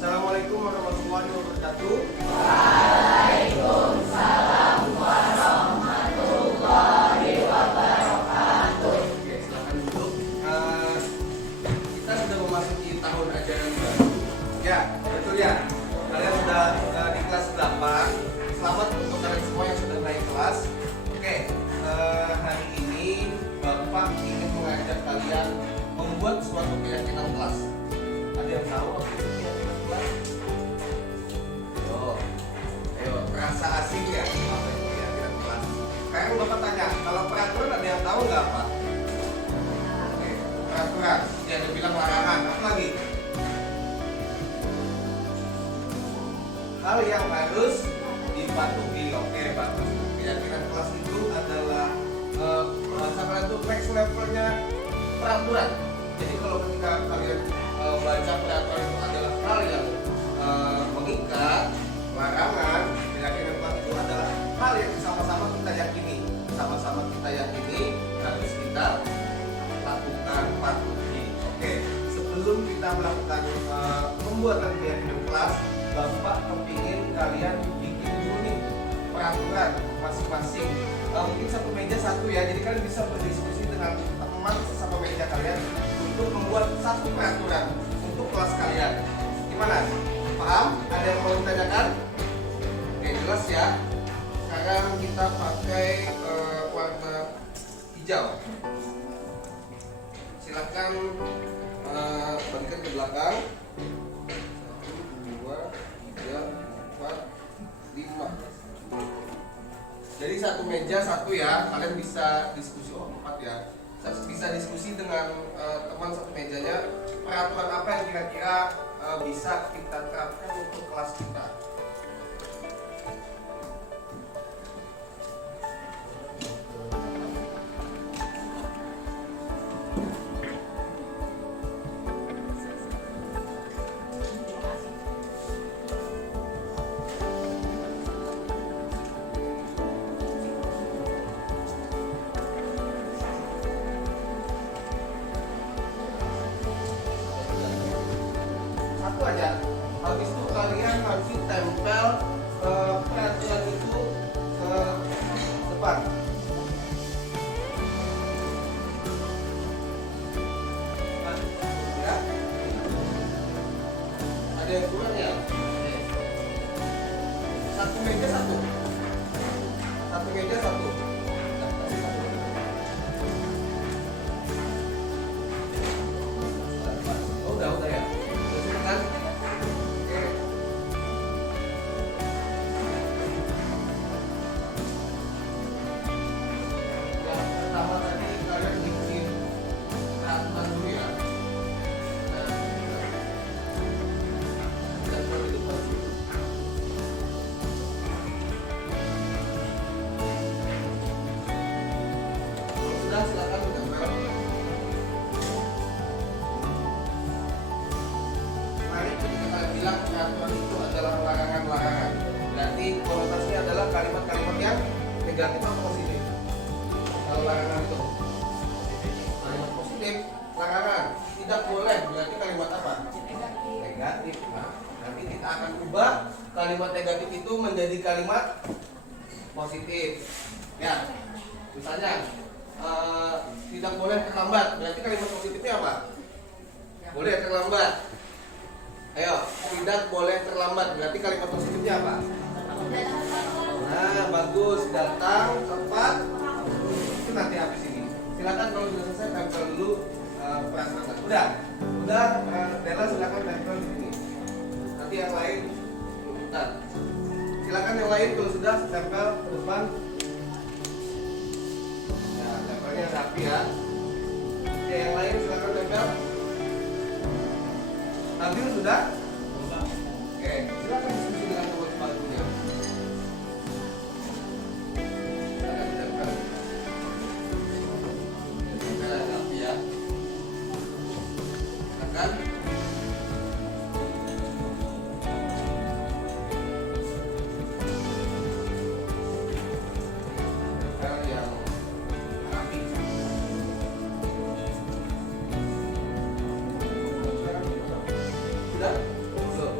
Assalamualaikum warahmatullahi wabarakatuh. Waalaikumsalam warahmatullahi wabarakatuh. Oke, silakan duduk. Kita sudah memasuki tahun ajaran baru. Ya, betul ya. Kalian sudah di kelas 8. Selamat untuk kalian semua yang sudah naik kelas. Oke, hari ini Bapak ingin mengajak kalian membuat suatu keyakinan kelas. Ada yang tahu apa itu keyakinan kelas? Ayo, rasa asing ya apa itu keyakinan kelas? Sekarang Bapak tanya, kalau peraturan ada yang tahu nggak Pak? Oke, peraturan. Dia ada bilang larangan. Apa lagi? Hal yang harus dipatuhi. Oke, bagus. Keyakinan kelas itu adalah bahasa kalian itu next levelnya peraturan. Jadi kalau ketika kalian baca peraturan itu adalah hal yang mengikat, larangan, keyakinan kelas itu adalah hal yang sama-sama kita yakini, sama-sama kita yakini harus kita lakukan, patuhi. Oke, sebelum kita melakukan pembuatan keyakinan kelas, Bapak kepingin kalian bikin dulu nih peraturan masing-masing. Mungkin satu meja satu ya, jadi kalian bisa berdiskusi dengan teman sesama meja kalian untuk membuat satu peraturan untuk kelas kalian. Gimana? Paham? Ada yang mau ditanyakan? Oke, jelas ya. Sekarang kita pakai warna hijau. Silahkan balikan ke belakang. 1, 2, 3, 4, 5. Jadi satu meja satu ya, kalian bisa diskusi 4 ya. Bisa diskusi dengan teman satu mejanya peraturan apa yang kira-kira bisa kita terapkan untuk kelas kita. Satu aja. Habis itu kalian nanti tempel peraturan itu ke depan. Nah, ya. Ada yang kurang ya? Satu meja satu. Satu meja satu. Oh, udah ya. Silakan ditempel. Mari kita bilang peraturan itu adalah larangan-larangan. Berarti konotasinya adalah kalimat-kalimat yang negatif atau positif. Kalau larangan itu kalimat positif, larangan tidak boleh. Berarti kalimat apa? Negatif. Nah, nanti kita akan ubah kalimat negatif itu menjadi kalimat positif. Ya, misalnya tidak boleh terlambat. Berarti kalimat positifnya apa? Boleh terlambat. Ayo, tidak boleh terlambat. Berarti kalimat positifnya apa? Nah, bagus. Datang tepat. Itu nanti habis ini. Silakan kalau sudah selesai tempel dulu peraturan. Udah, Dela silakan tempel di sini. Nanti yang lain, bentar. Silakan yang lain kalau sudah tempel ke depan. Tempelnya rapi ya. Oke, yang lain silakan tempel. Nabil sudah? Oke, silakan diskusi dengan teman sepatunya. Silakan ditempel. Tempel yang rapi ya. Silakan. Sudah? Belum?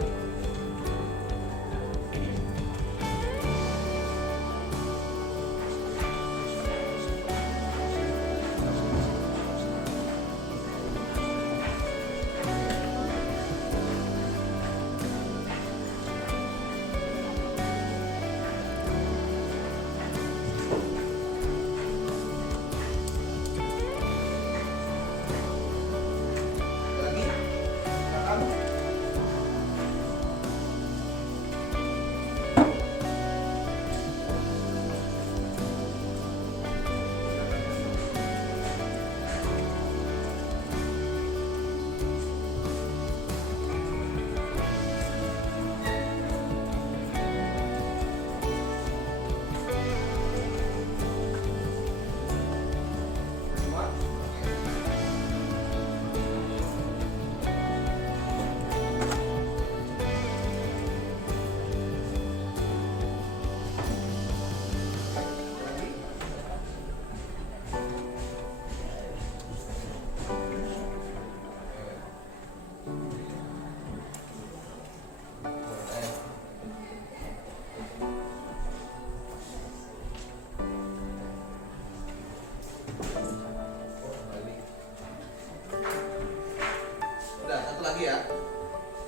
lagi ya.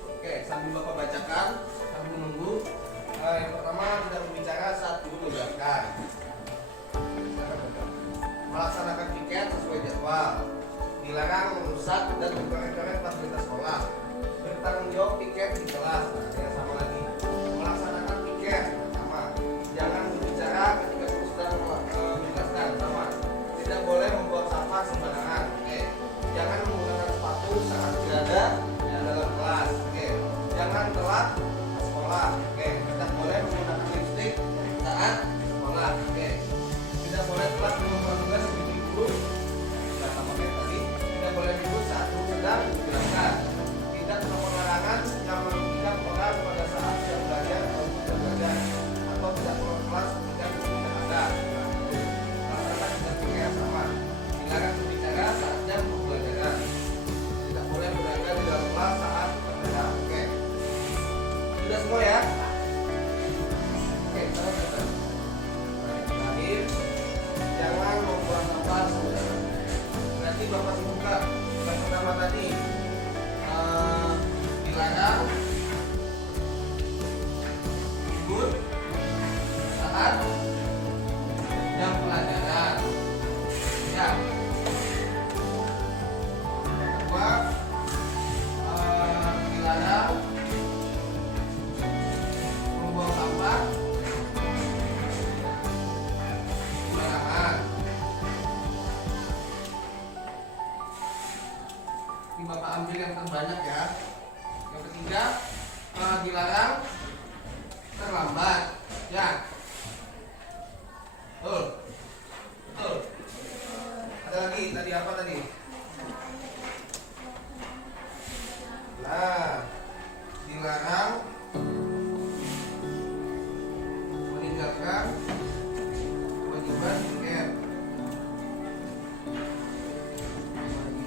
Oke, sambil Bapak bacakan, sambil menunggu. Yang pertama tidak berbicara saat guru menjelaskan. Melaksanakan piket sesuai jadwal. Dilarang merusak dan mencoret-coret fasilitas sekolah. Bertanggung jawab piket di kelas. Nah, yang sama lagi. Melaksanakan piket sama. Jangan berbicara ketika guru sedang menjelaskan sama. Tidak boleh membuang sampah sembarangan. Oke. Jangan menggunakan sepatu saat berada dalam kelas. Oke. Jangan telat ke sekolah. Oke. Tidak boleh menggunakan lipstik saat sekolah. Oke. Tidak boleh telat melakukan tugas bimbing guru. Nah, sama kayak tadi. Tidak boleh ribut saat guru sedang menjelaskan. Tidak melakukan larangan yang merugikan orang pada saat jam belajar atau jam belajar, atau tidak keluar kelas ketika guru tidak ada. Laksanakan tidak pikir sama. Dilarang berbicara saat jam pembelajaran. Tidak boleh berada di dalam kelas saat belajar. Oke. Sudah semua ya? Oke, kita terakhir, jangan membuang sampah sembarangan. Nanti Bapak buka yang pertama tadi, dilarang ribut saat jam pelajaran. Ya. Kedua, dilarang membuang sampah sembarangan. Ini Bapak ambil yang terbanyak ya. Yang ketiga, dilarang terlambat. Ya. Betul. Betul. Ada lagi, tadi apa tadi? Nah, dilarang meninggalkan kewajiban piket.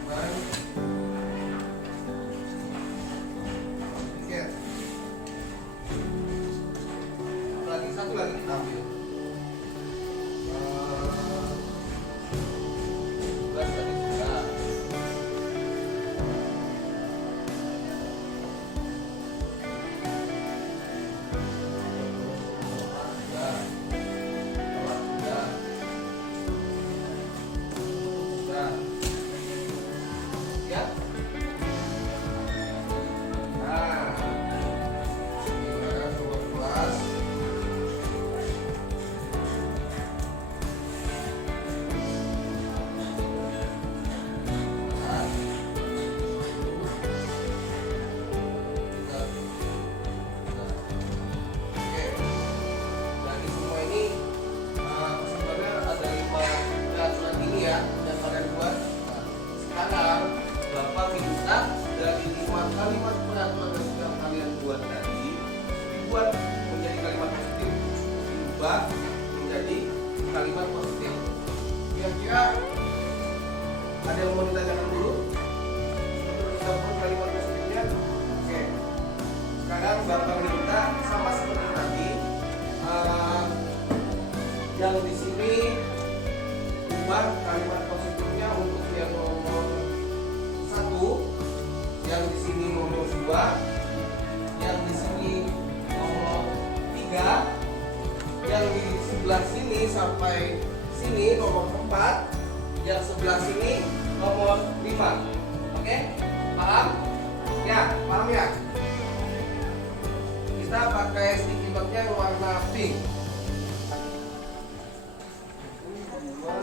Kewajiban piket. Satu lagi kita ambil. Tugas tadi sudah. Ya. Nah, keluar kelas. Kalimat peraturan yang sudah kalian buat tadi dibuat menjadi kalimat positif, diubah menjadi kalimat positif. Kira-kira ada yang mau ditanyakan dulu? Sudah pun kalimat positifnya? Oke. Sekarang Bapak minta sama seperti tadi, yang di sini ubah kalimat positifnya untuk yang nomor 1. Yang di sini nomor 2, yang di sini nomor 3, yang di sebelah sini sampai sini nomor 4, yang sebelah sini nomor 5. Oke? Paham? Ya, paham ya? Kita pakai sticky note-nya warna pink. 1, 2,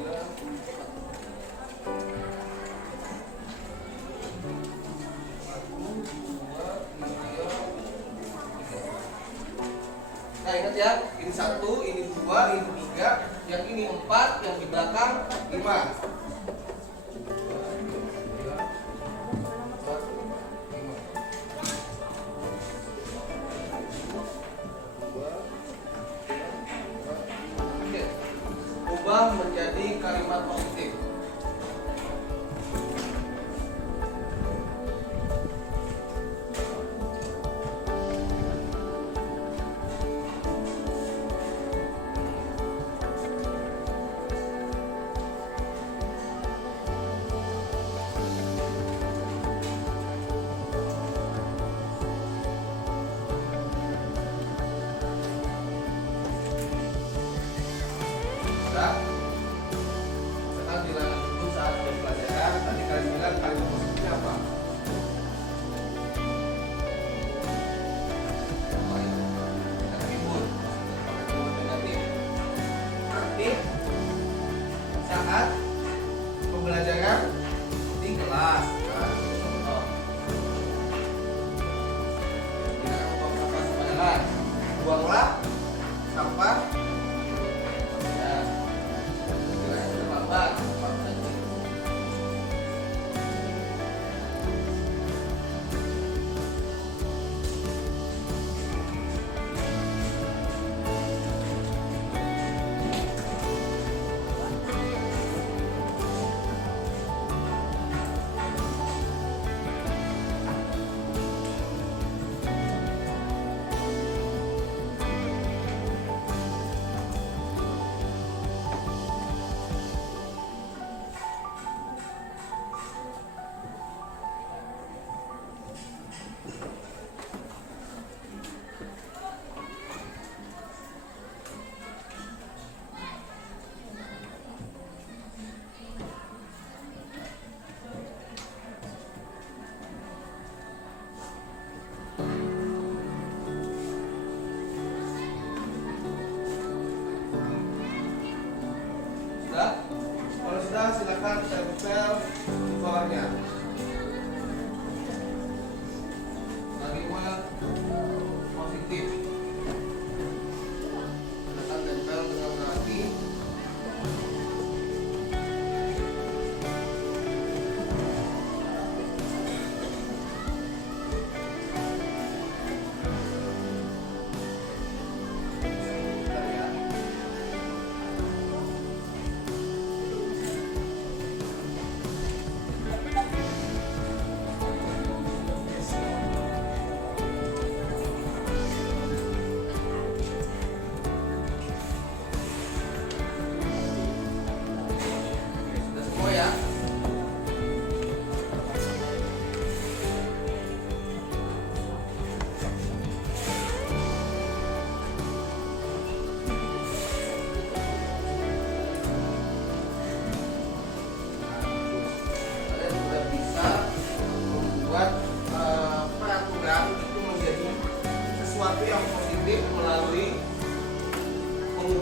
3, 4. Nah, ingat ya, ini 1, ini 2, ini 3, yang ini 4, yang di belakang 5. 2, 3, 4, 5. 2, 3, 4. Oke. Ubah menjadi kalimat positif.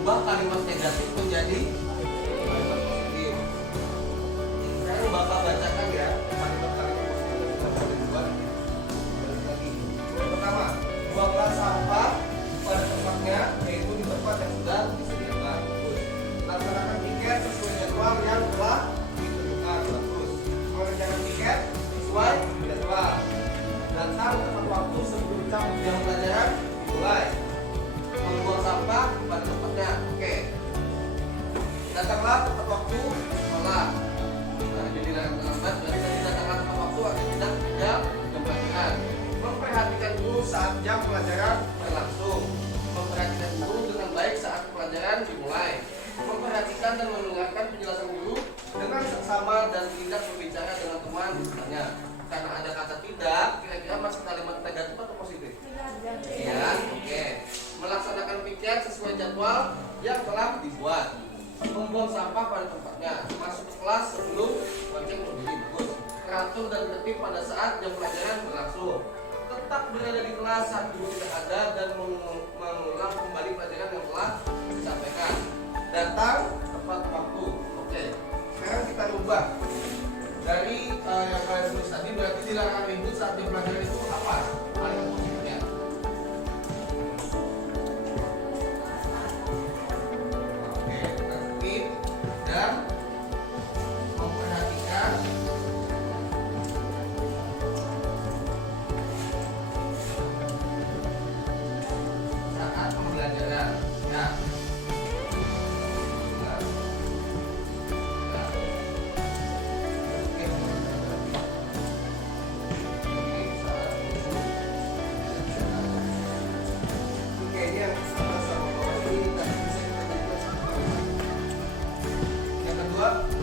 rubah kalimat negatif menjadi kalimat positif. Sekarang Bapak bacakan ya kalimat-kalimat positif yang kita boleh buat. Balik lagi. Yang pertama, buanglah sampah pada tempatnya, yaitu di tempat yang sudah disediakan. Bagus. Laksanakan piket sesuai jadwal yang telah ditentukan. Bagus. Mengerjakan piket sesuai jadwal. Datang tepat waktu sebelum jam pelajaran dimulai. Membuang sampah pada tempatnya. Oke. Datanglah tepat waktu sekolah. Nah, jadi lambat. Berarti tadi datanglah tepat waktu atau tidak jam pelajaran. Memperhatikan guru saat jam pelajaran berlangsung. Memperhatikan guru dengan baik saat pelajaran dimulai. Memperhatikan dan mendengarkan penjelasan guru dengan seksama dan tidak berbicara dengan teman misalnya. Karena ada kata tidak, kira-kira masuk kalimat negatif atau positif? Iya, oke. Melaksanakan piket sesuai jadwal yang telah dibuat. Membuang sampah pada tempatnya. Masuk ke kelas sebelum lonceng berdiri. Bagus. Teratur dan tertib pada saat jam pelajaran berlangsung. Tetap berada di kelas saat guru tidak ada dan mengulang kembali pelajaran yang telah disampaikan. Datang tepat waktu. Oke. Sekarang kita rubah dari yang kalian tulis tadi, berarti dilarang ribut saat jam pelajaran itu apa? Kalimat positifnya. Oke, tertib dan memperhatikan saat pembelajaran. Ya.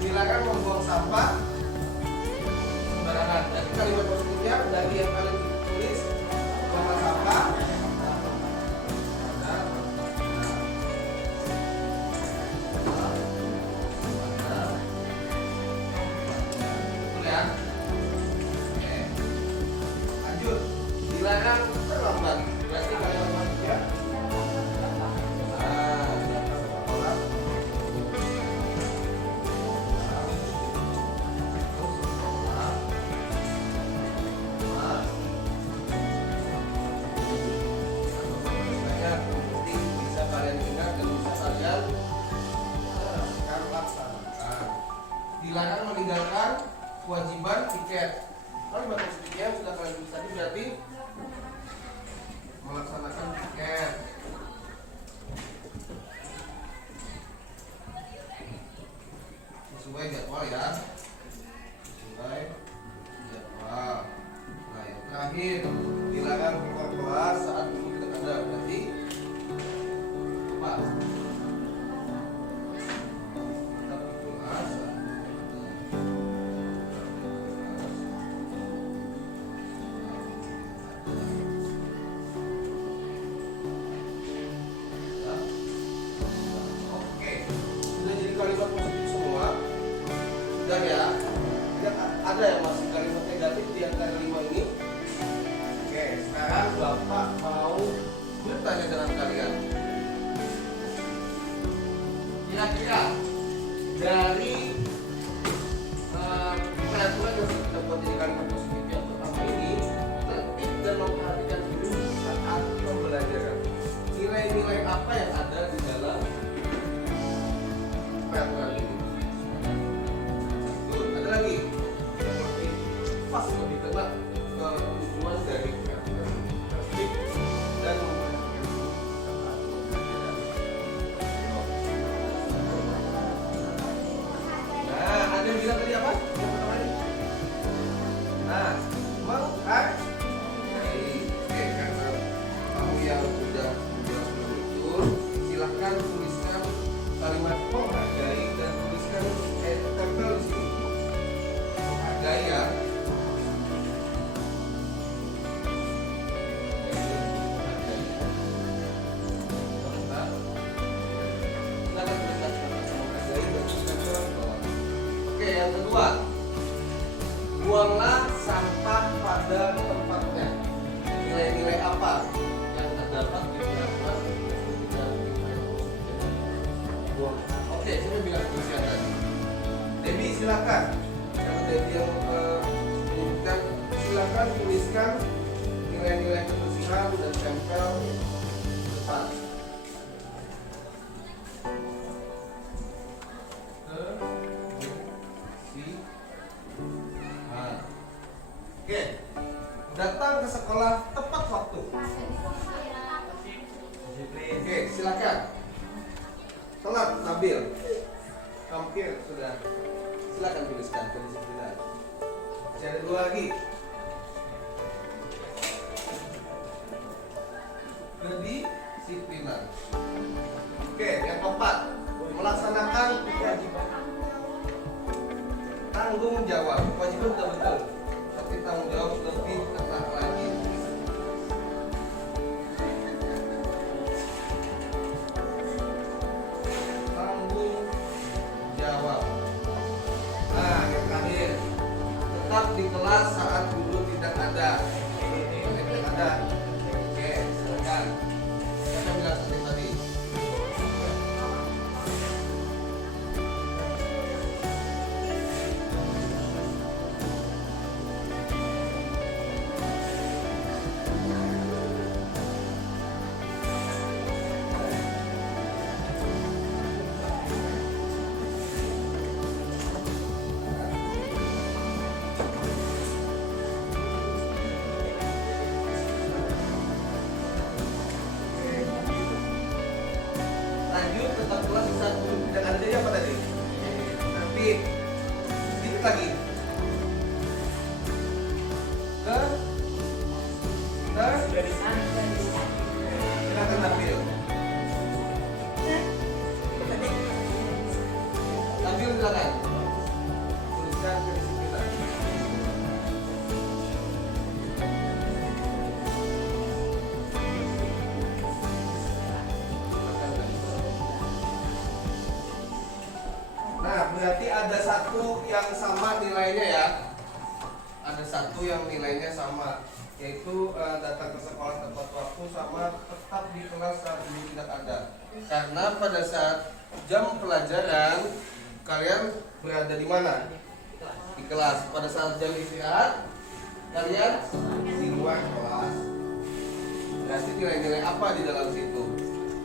Dilarang membuang sampah sembarangan. Jadi kalimat positifnya dari yang kalian tulis, buang sampah betul ya. Oke. Lanjut. Dilarang terlambat. Berarti kalimat positifnya dilarang meninggalkan kewajiban piket. Kalimat positifnya sudah kalian tulis tadi, berarti melaksanakan piket. Sesuai jadwal ya. Sesuai jadwal. Nah, yang terakhir, dilarang keluar kelas saat guru tidak ada. Berarti apa? Kalimat positif semua dan ya, tidak ada yang masih kalimat negatif di antara 5 ini. Oke, sekarang Bapak mau bertanya dengan kalian, kira-kira dari peraturan yang sudah kita buat jadi kalimat positif yang pertama ini, tertib dan memperhatikan guru saat pembelajaran, nilai-nilai apa yang ada di dalam peraturan ini? Ada lagi pas lebih kena ke tujuan dari peraturan tertib dan nah, ada yang bilang tadi apa? Yang pertama ini? Nah, menghargai. Oke, karena kamu yang sudah betul, silahkan tuliskan kalimat menghargai dan tuliskan tempel di sini. Menghargai ya. Oke, yang kedua, buanglah sampah pada tempatnya. Nilai-nilai apa yang terdapat di peraturan? silakan yang menyebutkan, silakan tuliskan nilai-nilai kebersihan dan tempel depan. Oke, datang ke sekolah tepat waktu. Oke, silakan. Telat, Nabil. Hampir sudah. Silakan tuliskan kedisiplinan. Masih ada 2 lagi. Kedisiplinan. Oke, yang keempat, melaksanakan kewajiban. Tanggung jawab. Kewajiban betul-betul. Tapi tanggung jawab lebih ketat lagi. Tanggung jawab. Nah, yang terakhir, tetap di kelas saat guru tidak ada. Tidak ada. Oke, silakan. Siapa bilang seperti tadi? Lanjut, tetap kelas di saat guru tidak ada. Jadi apa tadi? Tertib. Sedikit lagi. Silakan Nabil. Nabil silakan. Tuliskan kedisiplinan. Nah, berarti ada satu yang sama nilainya ya. Ada satu yang nilainya sama, yaitu datang ke sekolah tepat waktu sama tetap di kelas saat guru tidak ada. Karena pada saat jam pelajaran kalian berada di mana? Di kelas. Pada saat jam istirahat kalian di luar kelas. Berarti nilai-nilai apa di dalam situ?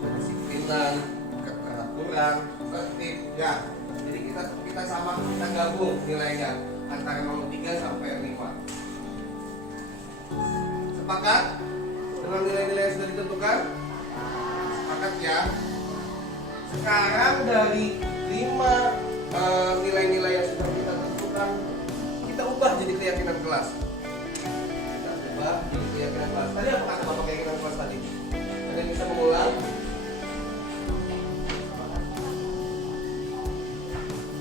Kedisiplinan, keteraturan, tertib, ya. Jadi kita sama, kita gabung nilainya antara nomor 3 sampai 5. Sepakat dengan nilai-nilai yang sudah ditentukan? Sepakat ya. Sekarang dari 5 nilai-nilai yang sudah kita tentukan, kita ubah jadi keyakinan kelas. Kita ubah jadi keyakinan kelas. Tadi apa kata Bapak keyakinan kelas tadi? Ada yang bisa mengulang?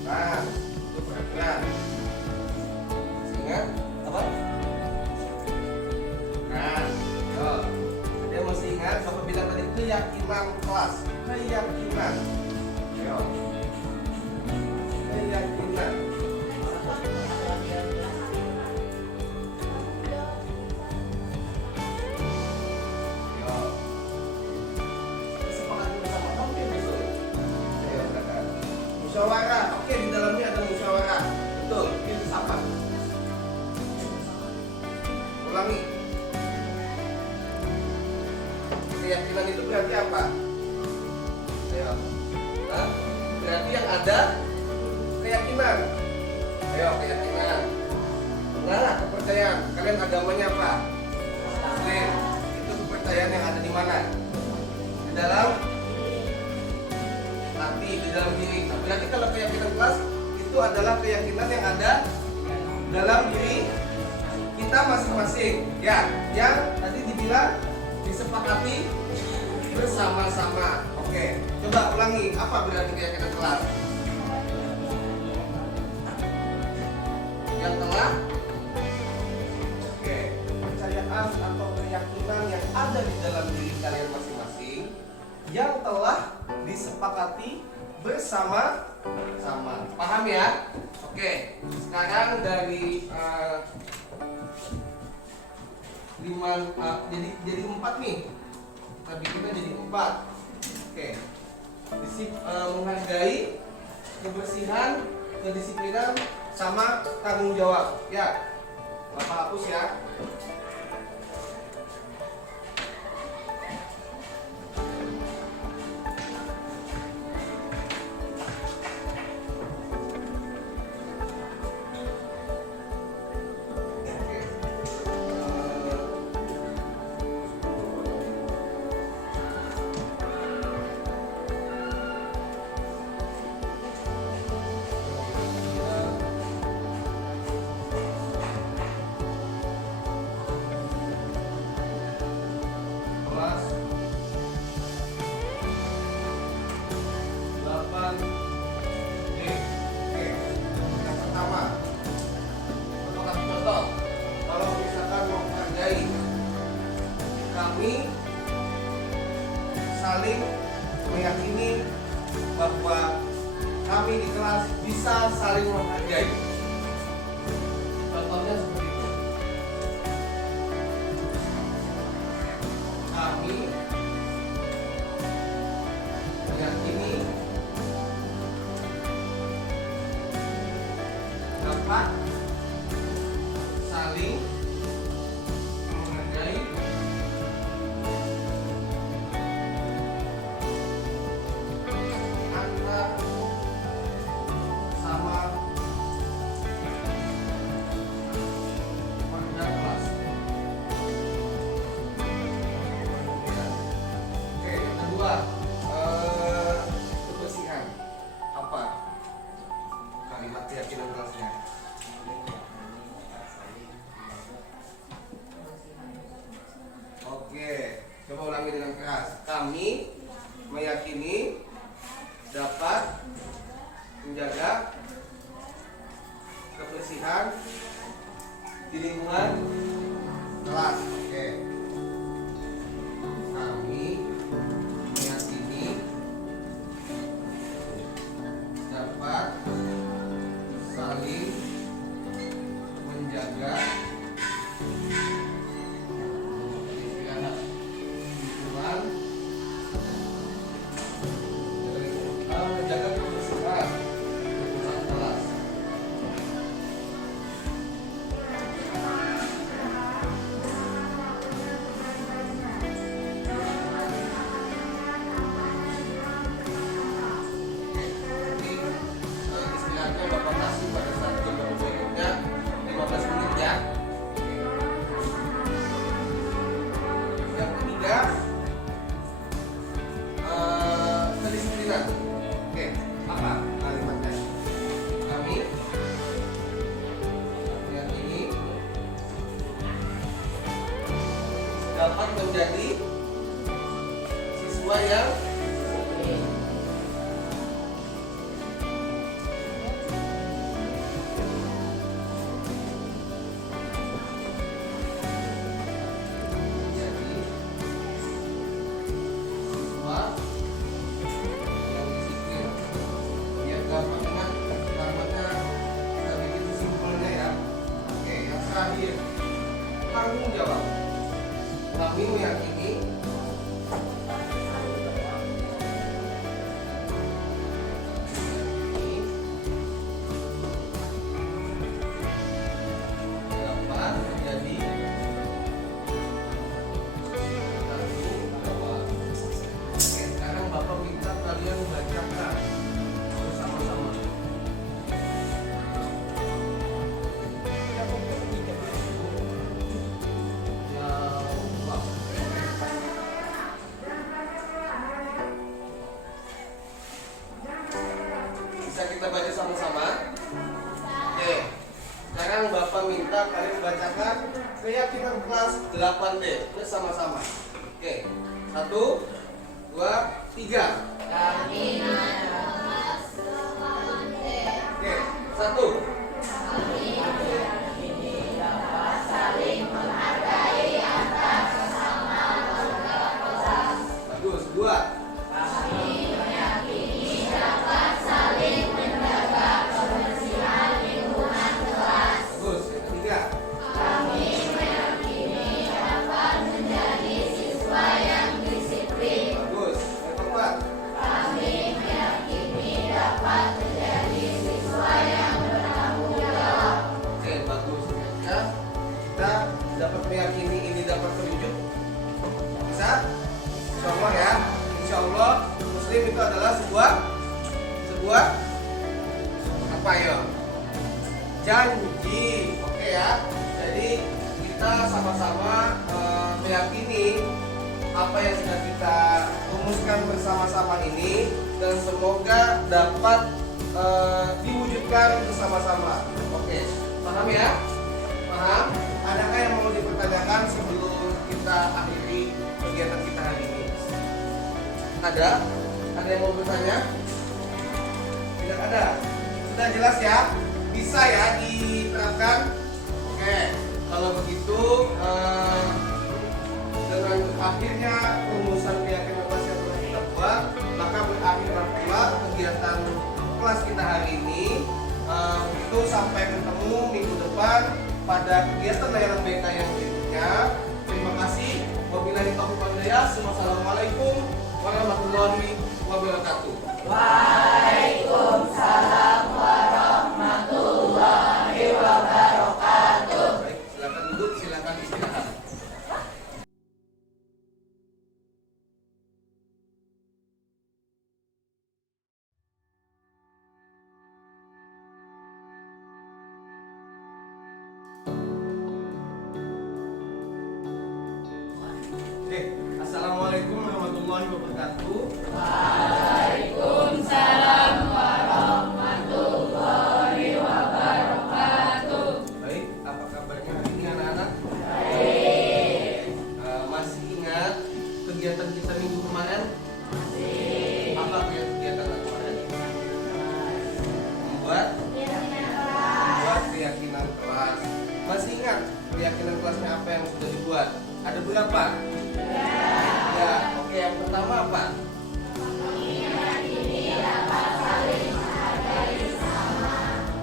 Nah, itu peraturan. Ingat apa? Nah, dia masih ingat Bapak bilang tadi keyakinan kelas. Keyakinan. Ayo. Keyakinan. Ayo. Kesepakatan bersama. Oke, betul. Ayo, silakan. Musyawarah. Oke, di dalamnya ada musyawarah. Betul. Itu apa? Ulangi. Keyakinan itu berarti apa? Ayo. Hah? Berarti yang ada keyakinan. Ayo, keyakinan. Nah, kepercayaan. Kalian agamanya apa? Muslim. Itu kepercayaan yang ada di mana? Di dalam hati, di dalam diri. Berarti kalau keyakinan kelas itu adalah keyakinan yang ada dalam diri kita masing-masing. Ya, yang tadi dibilang disepakati bersama-sama. Oke, coba ulangi. Apa berarti keyakinan kelas? Yang telah. Oke, kepercayaan atau keyakinan yang ada di dalam diri kalian masing-masing yang telah disepakati bersama-sama. Paham ya? Oke, sekarang dari 5 jadi 4 nih. Kita bikinnya jadi 4. Oke. Menghargai kebersihan kedisiplinan sama tanggung jawab. Ya, Bapak hapus ya. Kami saling meyakini bahwa kami di kelas bisa saling menghargai. Contohnya seperti itu. Kami meyakini dapat saling menghargai antar sama warga kelas. Oke, yang kedua, kebersihan. Apa kalimat keyakinan kelasnya? Oke, coba ulangi dengan keras. Kami meyakini dapat menjaga kebersihan di lingkungan kelas. Oke. Kami meyakini dapat saling menjaga lingkungan, menjaga kebersihan lingkungan kelas. Ini istilahnya Bapak kasih pada saat coba berikutnya 15 menit ya. Yang ketiga, kedisiplinan. Oke, apa kalimatnya? Kami meyakini dapat menjadi siswa yang tanggung jawab. Kami meyakini dapat menjadi tanggung jawab. Oke, sekarang Bapak minta kalian bacakan bersama-sama. Bisa kita baca sama-sama? Oke. Sekarang Bapak minta kalian bacakan keyakinan kelas 8B bersama-sama. Oke. 1, 2, 3. Kami kelas 8B. Oke. 1. Kami meyakini dapat saling menghargai antar sesama warga kelas. Bagus. 2. Kami meyakini dapat saling menjaga kebersihan lingkungan kelas. Bagus. Yang ketiga. Kami meyakini dapat menjadi siswa yang disiplin. Bagus. Yang keempat. Kami meyakini dapat menjadi siswa yang dapat petunjuk? Bisa? Insya Allah ya. Insya Allah Muslim itu adalah sebuah apa ya? Janji. Oke ya. Jadi kita sama-sama meyakini apa yang sudah kita rumuskan bersama-sama ini dan semoga dapat diwujudkan bersama-sama. Oke, paham ya? Paham? Adakah yang mau dipertanyakan sebelum kita akhiri kegiatan kita hari ini? Ada? Ada yang mau bertanya? Tidak ada? Sudah jelas ya? Bisa ya diterapkan? Oke, kalau begitu dengan akhirnya rumusan keyakinan kelas yang telah kita buat, maka berakhirlah pula kegiatan kelas kita hari ini. Itu sampai ketemu minggu depan pada kegiatan layanan BK yang berikutnya. Terima kasih. Wabillahi taufiq wal hidayah. Wassalamualaikum warahmatullahi wabarakatuh. Waalaikumsalam warahmatullahi wabarakatuh. Baik, silakan duduk, silakan istirahat. Assalamualaikum warahmatullahi wabarakatuh. Waalaikumsalam warahmatullahi wabarakatuh. Baik, apa kabarnya hari ini anak-anak? Baik. Masih ingat kegiatan kita minggu kemarin? Masih. Apa kegiatan kemarin? Membuat keyakinan kelas. Masih ingat keyakinan kelasnya apa yang sudah dibuat? Ada berapa? Ya, oke, yang pertama apa?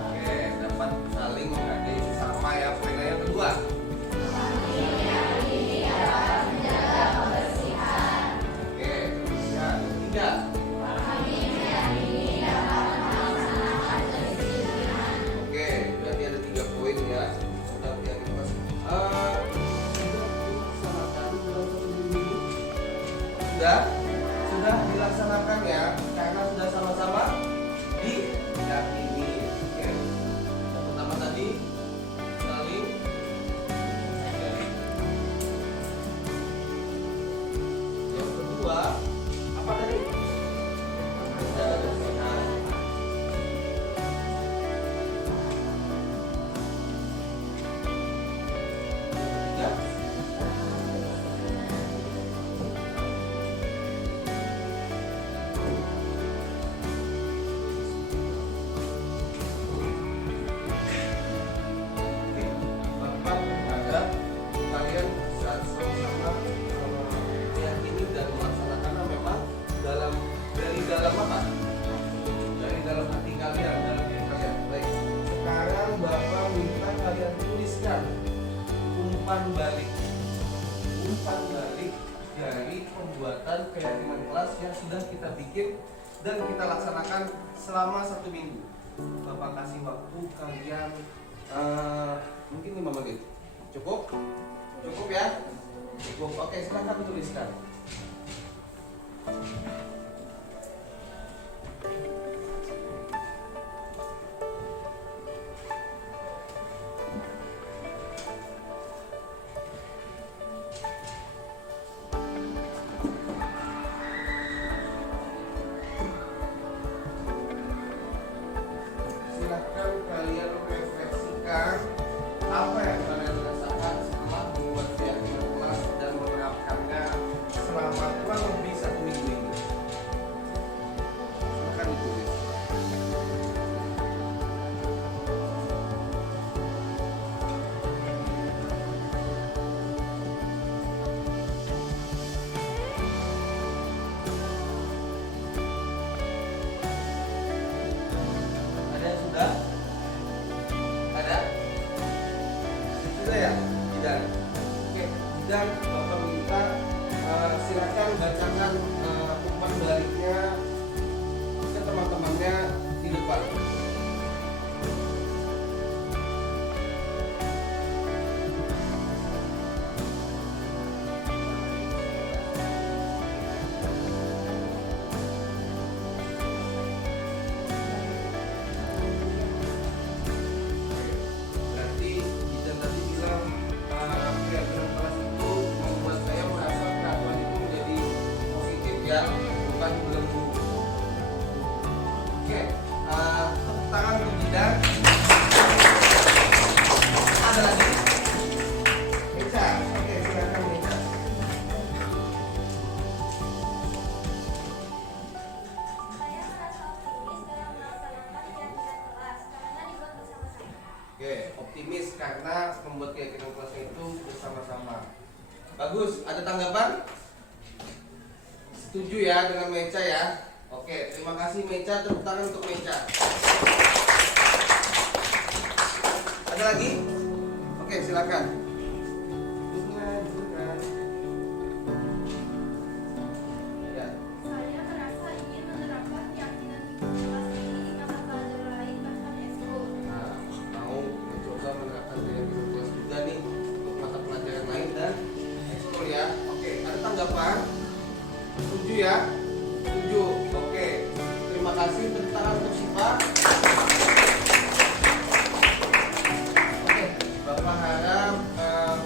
Oke, dapat saling menghargai sesama ya. Poin yang kedua. Oke, kebersihan. Ketiga. Oke, berarti ada 3 poin ya. Sudah keyakinan kelas. Sudah dilaksanakan ya, karena sudah sama-sama diyakini. Oke. Yang pertama tadi saling menghargai. Yang kedua apa tadi? Menjaga kebersihan. Ya. Bapak ada kalian saat sama-sama meyakini dan melaksanakannya memang dari dalam apa? Dari dalam hati kalian, dalam diri kalian. Baik. Sekarang Bapak minta kalian tuliskan umpan balik dari pembuatan keyakinan kelas yang sudah kita bikin dan kita laksanakan selama 1 minggu. Bapak kasih waktu kalian mungkin 5 menit. Cukup? Cukup ya? Cukup. Oke, silahkan tuliskan. Silahkan kalian refleksikan apa yang kalian rasakan setelah membuat keyakinan kelas dan menerapkannya selama kurang lebih 1 minggu ini. Silahkan ditulis. Ada yang sudah? Ada? Sudah ya? Tidak. Oke, dan Bapak minta silakan bacakan umpan baliknya ke teman-temannya di depan. ya, bukan belenggu. Oke, tepuk tangan untuk Jidan. Ada lagi? Meca, oke silakan Meca. Saya merasa optimis dalam melaksanakan kegiatan kelas karena dibuat bersama-sama. Oke, optimis karena membuat kegiatan kelasnya itu bersama-sama. Bagus, ada tanggapan? Setuju ya dengan Meca ya? Oke, terima kasih Meca, tepuk tangan untuk Meca. Ada lagi? Oke, silakan. Ya. Saya merasa ingin menerapkan keyakinan di kelas ini di mata pelajaran lain bahkan ekskul. Nah, mau mencoba menerapkan kegiatan kelas juga nih untuk mata pelajaran lain dan ekskul ya. Oke, ada tanggapan? Setuju ya? Setuju. Oke. Terima kasih, tepuk tangan untuk Siva. Oke, Bapak harap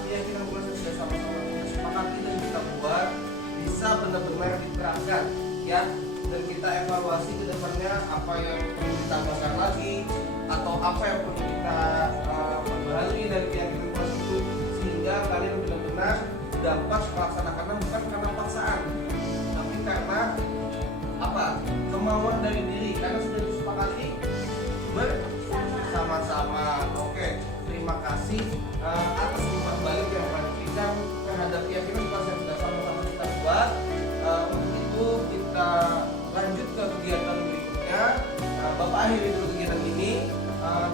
keyakinan kelas yang sudah sama-sama kita sepakati dan kita buat bisa benar-benar diterapkan ya, dan kita evaluasi ke depannya apa yang perlu ditambahkan lagi atau apa yang perlu kita perbaharui dari keyakinan kelas itu sehingga kalian benar-benar dapat melaksanakannya bukan karena paksaan tapi karena apa, kemauan dari diri karena sudah disepakati bersama-sama. Oke, terima kasih atas umpan balik yang telah diberikan terhadap keyakinan kelas yang sudah sama-sama kita buat. Untuk itu kita lanjut ke kegiatan berikutnya. Bapak akhiri dulu kegiatan ini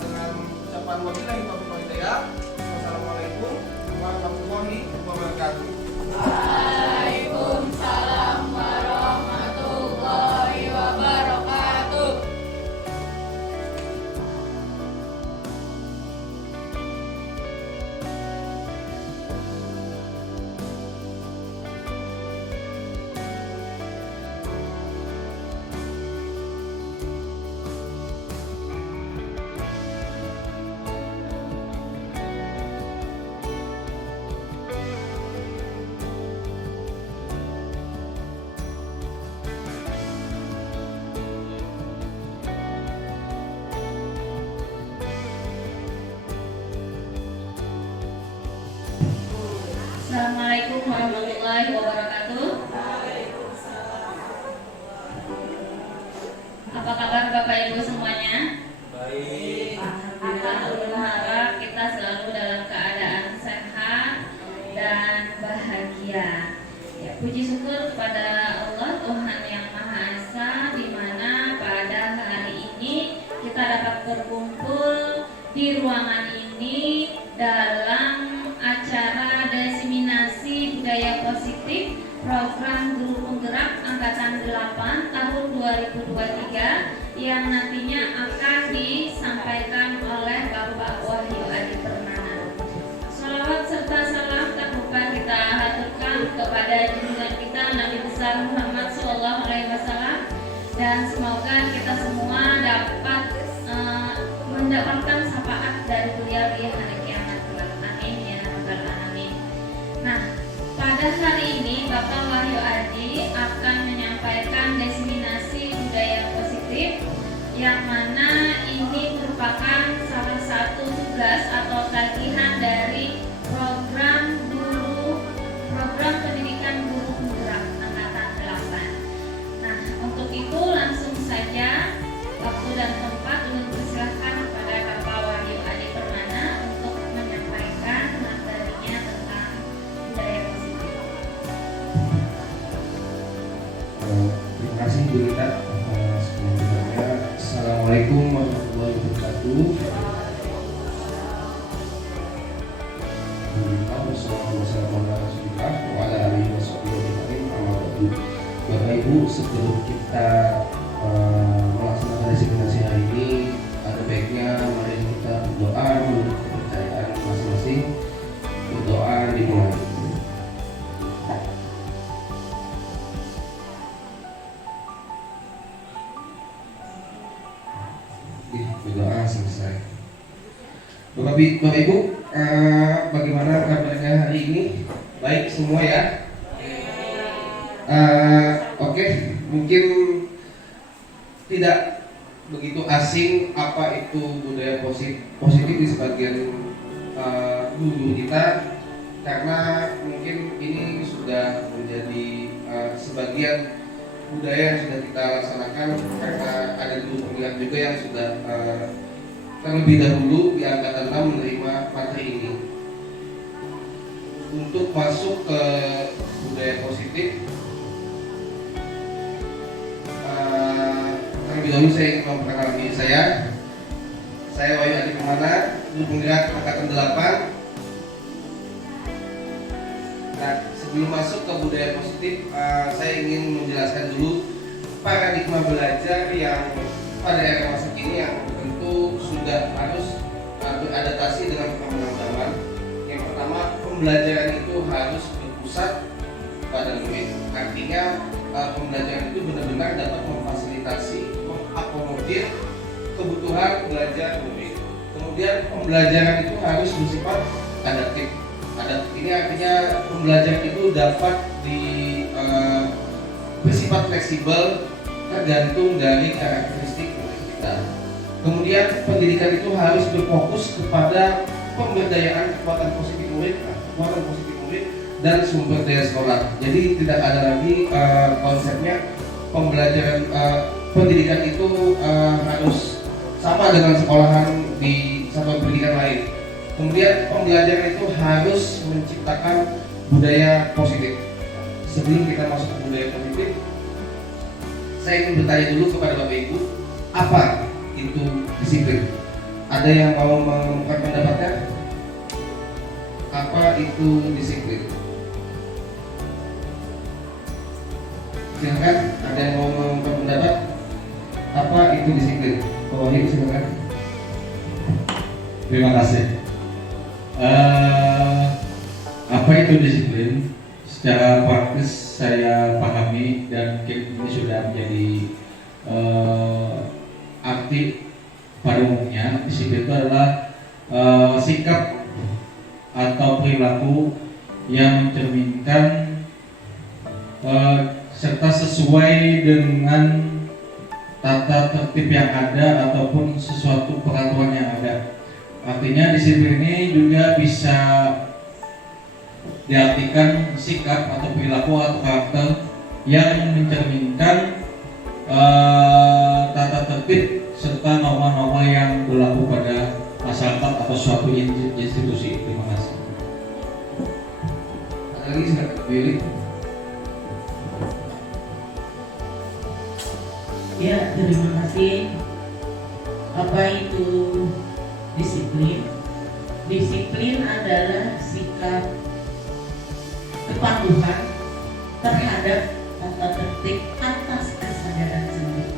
dengan ucapan wabillahi taufiq wal hidayah. Wassalamualaikum warahmatullahi wabarakatuh. Waalaikumsalam warahmatullahi wabarakatuh. Assalamualaikum warahmatullahi wabarakatuh. Apa kabar Bapak Ibu semuanya? Baik. Alhamdulillah, berharap kita selalu dalam keadaan sehat dan bahagia. Ya, puji syukur kepada Allah Tuhan yang Maha Esa, di mana pada hari ini kita dapat berkumpul di ruangan ini dalam acara diseminasi budaya positif program guru penggerak angkatan 8 tahun 2023 yang nantinya akan disampaikan oleh Bapak Wahyu Adi Permana. Salawat serta salam tak lupa kita haturkan kepada junjungan kita Nabi besar Muhammad SAW, dan semoga kita semua dapat mendapatkan syafaat dari beliau di hari kiamat kelak. Amin ya rabbal alamin. Nah, pada hari ini Bapak Wahyu Adi akan menyampaikan diseminasi budaya positif, yang mana ini merupakan salah satu tugas atau tagihan dari program pendidikan guru penggerak angkatan 8. Nah, untuk itu langsung saja waktu dan tempat dipersilakan kepada Bapak Wahyu Adi Permana untuk menyampaikan materinya tentang budaya positif. Terima kasih Bu Rita. Sebelumnya Assalamualaikum warahmatullahi wabarakatuh. Bapak Ibu, sebelum kita melaksanakan diseminasi hari ini, ada baiknya mari kita berdoa menurut kepercayaan masing-masing. Berdoa dimulai. Berdoa selesai. Bapak Ibu, bagaimana kabarnya hari ini? Baik semua ya? Oke. Oke, mungkin tidak begitu asing apa itu budaya positif di sebagian guru kita, karena mungkin ini sudah menjadi sebagian budaya yang sudah kita laksanakan, karena ada guru penggerak juga yang sudah terlebih dahulu di angkatan 6 menerima materi ini. Untuk masuk ke budaya positif, terlebih dahulu saya ingin memperkenalkan diri saya. Saya Wahyu Adi Permana, guru penggerak angkatan 8. Nah, sebelum masuk ke budaya positif, saya ingin menjelaskan dulu paradigma belajar yang pada era masa kini yang tentu sudah harus beradaptasi dengan perkembangan zaman. Yang pertama, pembelajaran itu harus berpusat pada murid. Artinya pembelajaran itu benar-benar dapat memfasilitasi, mengakomodir kebutuhan belajar murid. Kemudian pembelajaran itu harus bersifat adaptif. Adaptif ini artinya pembelajaran itu dapat bersifat fleksibel tergantung dari karakteristik murid kita. Kemudian pendidikan itu harus berfokus kepada pemberdayaan kekuatan positif murid, dan sumber daya sekolah. Jadi tidak ada lagi konsepnya pembelajaran pendidikan itu harus sama dengan sekolahan di satuan pendidikan lain. Kemudian pembelajaran itu harus menciptakan budaya positif. Sebelum kita masuk ke budaya positif, saya ingin bertanya dulu kepada Bapak Ibu, apa itu disiplin? Ada yang mau mengungkapkan pendapatnya? Apa itu disiplin? Silakan, ada yang mau mengungkapkan pendapat? Apa itu disiplin? Bapak Ibu silakan. Terima kasih. Apa itu disiplin? Secara praktis saya pahami dan mungkin ini sudah menjadi arti pada umumnya. Disiplin itu adalah sikap atau perilaku yang mencerminkan serta sesuai dengan tata tertib yang ada ataupun sesuatu peraturan yang ada. Artinya disiplin ini juga bisa diartikan sikap atau perilaku atau karakter yang mencerminkan tata tertib serta norma-norma yang berlaku pada masyarakat atau suatu institusi. Terima kasih. Ada lagi silakan, Willy. Ya, terima kasih. Apa itu disiplin? Disiplin adalah sikap kepatuhan terhadap tata tertib atas kesadaran sendiri.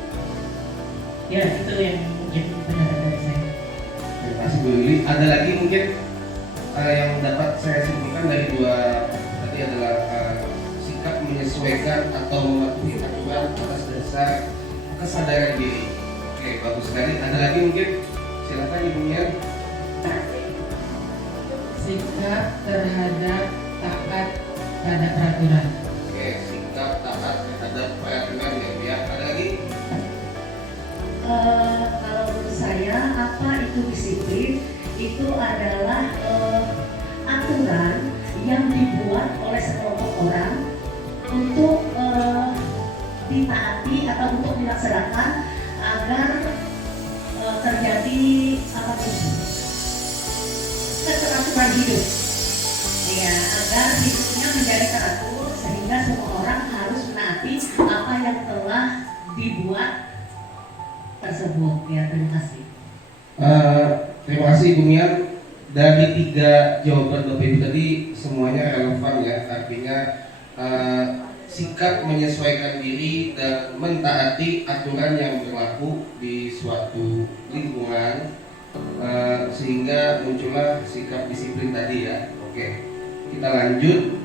Ya, itu yang mungkin pendapat dari saya. Terima kasih Bu Lili. Ada lagi mungkin yang dapat saya simpulkan dari dua tadi adalah sikap menyesuaikan atau mematuhi aturan atas dasar kesadaran diri. Oke, bagus sekali. Ada lagi mungkin? Silakan Ibu Mia. Sikap terhadap taat pada peraturan. Oke, sikap taat terhadap peraturan ya. Ada lagi? Kalau menurut saya, apa itu disiplin? Itu adalah aturan yang dibuat oleh sekelompok orang untuk ditaati atau untuk dilaksanakan agar terjadi apa itu keteraturan hidup, ya, agar hidupnya menjadi teratur sehingga semua orang harus menaati apa yang telah dibuat tersebut. Ya, terima kasih. Terima kasih Ibu Mian. Dari 3 jawaban Bapak Ibu tadi semuanya relevan ya. Artinya sikap menyesuaikan diri dan mentaati aturan yang berlaku di suatu lingkungan, sehingga muncullah sikap disiplin tadi ya. Oke, kita lanjut.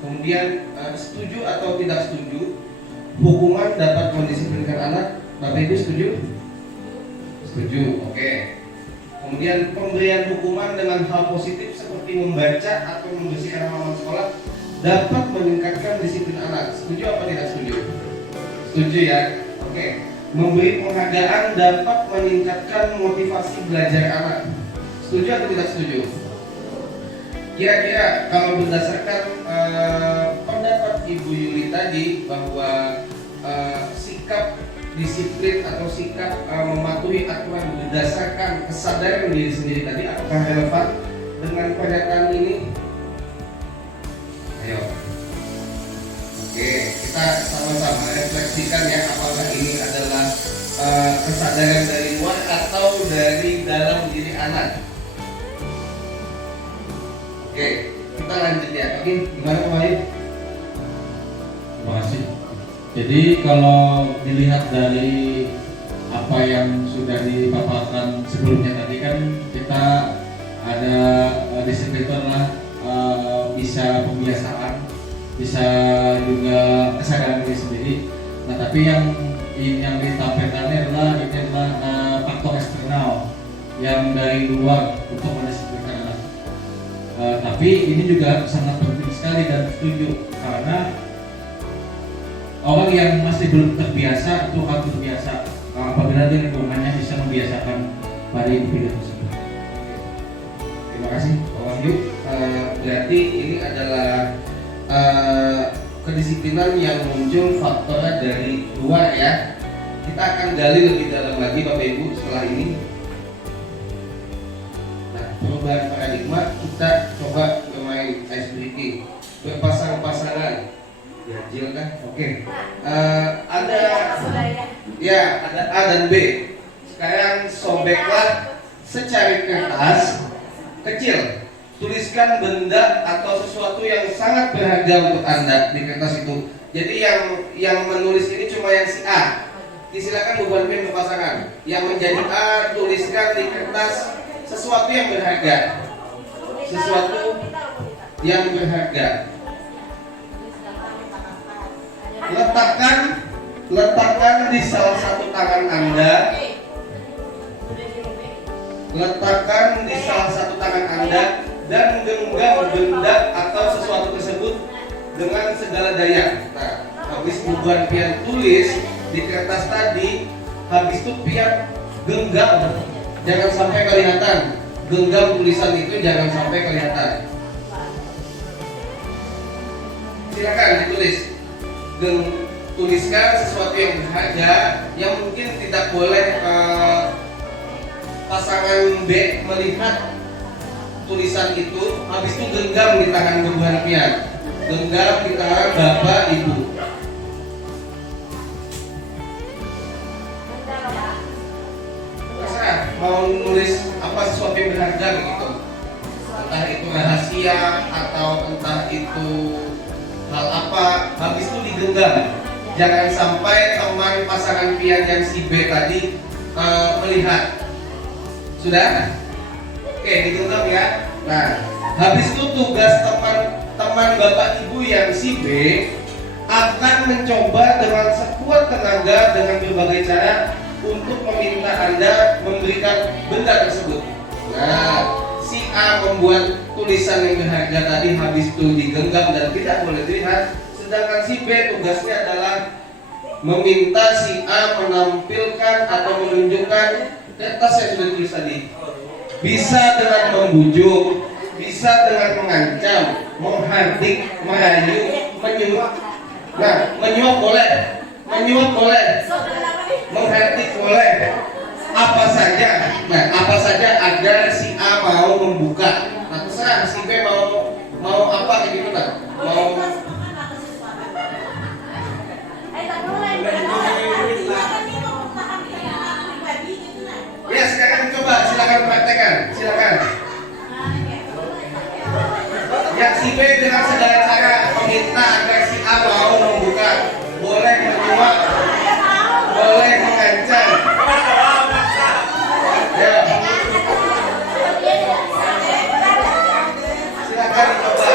Kemudian setuju atau tidak setuju hukuman dapat mendisiplinkan anak? Bapak Ibu setuju? Setuju, oke. Kemudian pemberian hukuman dengan hal positif seperti membaca atau membersihkan halaman sekolah dapat meningkatkan disiplin anak. Setuju apa tidak setuju? Setuju ya? Oke. Memberi penghargaan dapat meningkatkan motivasi belajar anak. Setuju atau tidak setuju? Kira-kira kalau berdasarkan pendapat Ibu Yuli tadi bahwa sikap disiplin atau sikap mematuhi aturan berdasarkan kesadaran diri sendiri tadi, apakah relevan dengan pernyataan ini? Ayo. Oke, kita sama-sama refleksikan ya, apakah ini adalah kesadaran dari luar atau dari dalam diri anak. Oke, kita lanjut ya. Oke, gimana Pak Wahyu? Terima kasih. Jadi kalau dilihat dari apa yang sudah dipaparkan sebelumnya tadi kan kita ada disiplin itu adalah bisa pembiasaan, bisa juga kesadaran diri sendiri. Nah tapi yang ditampilkan adalah faktor eksternal yang dari luar untuk mendisiplinkan anak. Tapi ini juga sangat penting sekali dan setuju karena orang yang masih belum terbiasa itu harus terbiasa apabila di lingkungannya bisa membiasakan pada individu tersebut. Terima kasih Pak Wahyu. Berarti ini adalah kedisiplinan yang muncul faktornya dari luar ya. Kita akan gali lebih dalam lagi Bapak Ibu setelah ini. Nah, perubahan paradigma kita coba bermain ice breaking, berpasang-pasangan. Ya, Jil kan? Oke. Ada ya, ada A dan B. Sekarang sobeklah secari kertas kecil. Tuliskan benda atau sesuatu yang sangat berharga untuk Anda di kertas itu. Jadi yang menulis ini cuma yang si A. Silakan beban pen berpasangan. Yang menjadi A, tuliskan di kertas sesuatu yang berharga. Sesuatu yang berharga. Letakkan di salah satu tangan Anda. Letakkan di salah satu tangan Anda dan genggam benda atau sesuatu tersebut dengan segala daya. Nah, habis beban pian tulis di kertas tadi, habis itu pian genggam, jangan sampai kelihatan. Genggam tulisan itu jangan sampai kelihatan. Silakan ditulis. Tuliskan sesuatu yang berharga yang mungkin tidak boleh pasangan B melihat tulisan itu. Habis itu genggam di tangan beban pian, genggam di tangan bapak ibu. Terserah mau nulis apa sesuatu yang berharga begitu, entah itu rahasia atau entah itu hal apa, habis itu digenggam. Jangan sampai teman pasangan pian yang si B tadi melihat. Sudah? Oke, digenggam ya. Nah, habis itu tugas teman bapak ibu yang si B akan mencoba dengan sekuat tenaga dengan berbagai cara untuk meminta Anda memberikan benda tersebut. Nah, si A membuat tulisan yang berharga tadi, habis itu digenggam dan tidak boleh dilihat. Sedangkan si B tugasnya adalah meminta si A menampilkan atau menunjukkan kertas yang sudah ditulis tadi. Bisa dengan membujuk, bisa dengan mengancam, menghardik, merayu, menyuap. Nah, menyuap boleh, menghardik boleh. Apa saja. Nah, apa saja agar si A mau membuka. Nah, terserah si B mau apa kayak gitu kan. Mau ya, sekarang coba silakan praktekkan, silakan. Yang si B dengan segala cara meminta agar si A mau membuka, boleh menyuap, boleh mengancam. Ya. Silakan coba.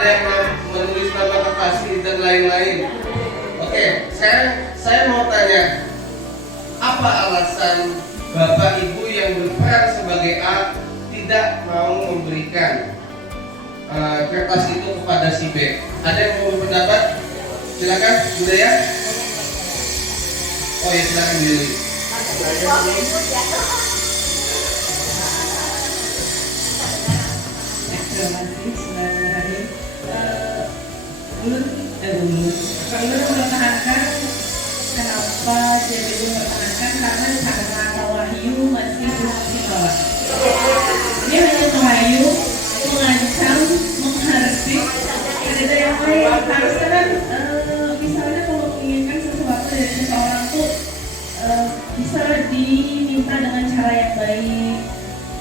ada yang menulis nama kekasih dan lain-lain. Oke, sekarang saya mau tanya, apa alasan Bapak Ibu yang berperan sebagai A tidak mau memberikan kertas itu kepada si B? Ada yang mau berpendapat? Silakan, Bunda ya. Oh ya, silakan Billy. Terima kasih Bismillahirrahmanirrahim. Ulun mempertahankan, kenapa jadi mempertahankan, karena kata wahyu masih belum. Dia hanya wahyu mengancam, menghardik, tidak yang lain. Harusnya kan misalnya kalau menginginkan sesuatu dari seseorang tuh bisa diminta dengan cara yang baik,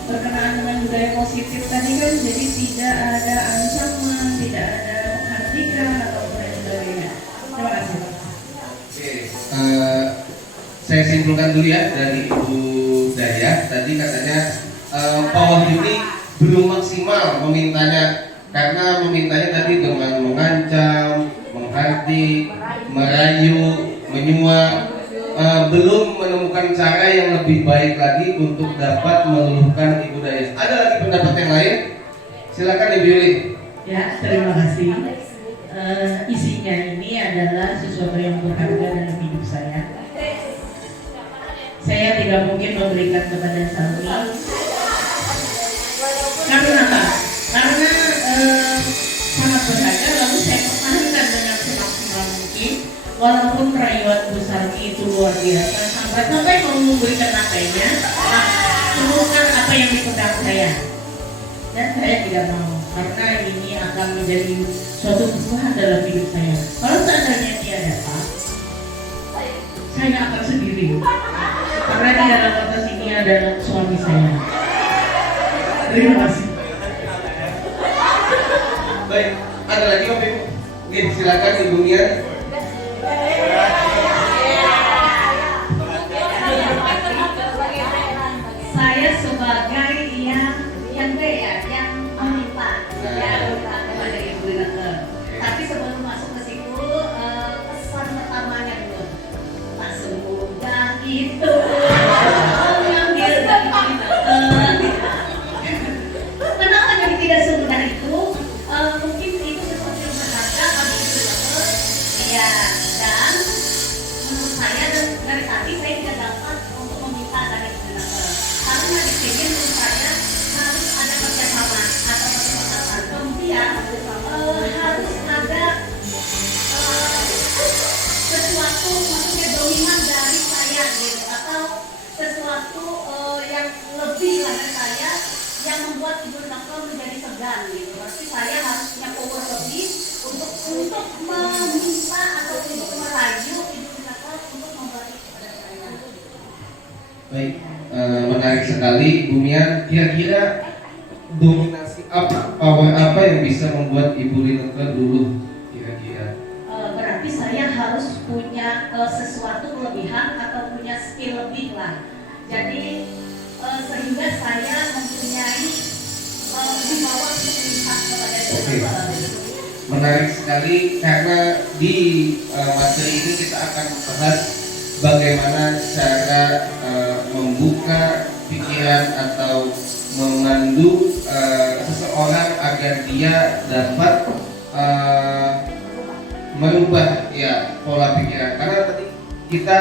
berkenaan dengan budaya positif tadi kan, jadi tidak ada ancaman, tidak ada menghardikan atau lain sebagainya. Terima kasih. Oke, saya simpulkan dulu ya dari Ibu Daya. Tadi katanya Pak Wahyu ini belum maksimal memintanya, karena memintanya tadi dengan mengancam, menghardik, merayu, menyuap. Belum menemukan cara yang lebih baik lagi untuk dapat meluluhkan Ibu Daya. Ada lagi pendapat yang lain? Silakan Ibu Yuli. Ya, terima kasih. Isinya ini adalah sesuatu yang berharga dalam hidup saya. Saya tidak mungkin memberikan kepada Salmi. Karena apa? Karena sangat berharga, lalu saya pertahankan dengan semaksimal mungkin. Walaupun rayuan Bu Salmi itu luar biasa, sampai mau memberikan apanya, sembuhkan apa yang di pundak saya. Dan saya tidak mau, karena ini akan menjadi suatu kesalahan dalam hidup saya. Kalau seandainya dia dapat, saya akan sendiri. Karena di dalam kertas ini adalah suami saya. Terima kasih. Baik, ada lagi Bapak Ibu? Oke, silakan Ibu Mia. Saya sebagai yang B ya, yang meminta kepada Ibu Ineke. Tapi sebelum masuk ke situ, pesan pertamanya dulu, tak semudah itu mengambil dari Ineke. Kenapa jadi tidak semudah itu? Mungkin itu sesuatu yang berharga bagi Ibu Ineke. Ya, dan menurut saya dari tadi saya tidak dapat untuk meminta dari Ibu Ineke. Karena di sini menurut saya harus ada kerjasama atau kesepakatan. Kemudian harus ada sesuatu, maksudnya dominan dari saya gitu, atau sesuatu yang lebih dari saya yang membuat Ibu Ineke menjadi segan gitu. Berarti saya harus punya power lebih untuk meminta atau untuk merayu Ibu Ineke untuk memberi kepada saya. Baik, menarik sekali Bu Mia. Kira-kira dominasi apa, power apa yang bisa membuat Ibu Ineke dulu kira-kira? Berarti saya harus punya sesuatu kelebihan atau punya skill lebih lah. Jadi sehingga saya mempunyai wibawa untuk melihat kepada Oke. Ineke. Menarik sekali karena di materi ini kita akan bahas bagaimana cara membuka pikiran atau memandu seseorang agar dia dapat merubah ya pola pikiran. Karena tadi kita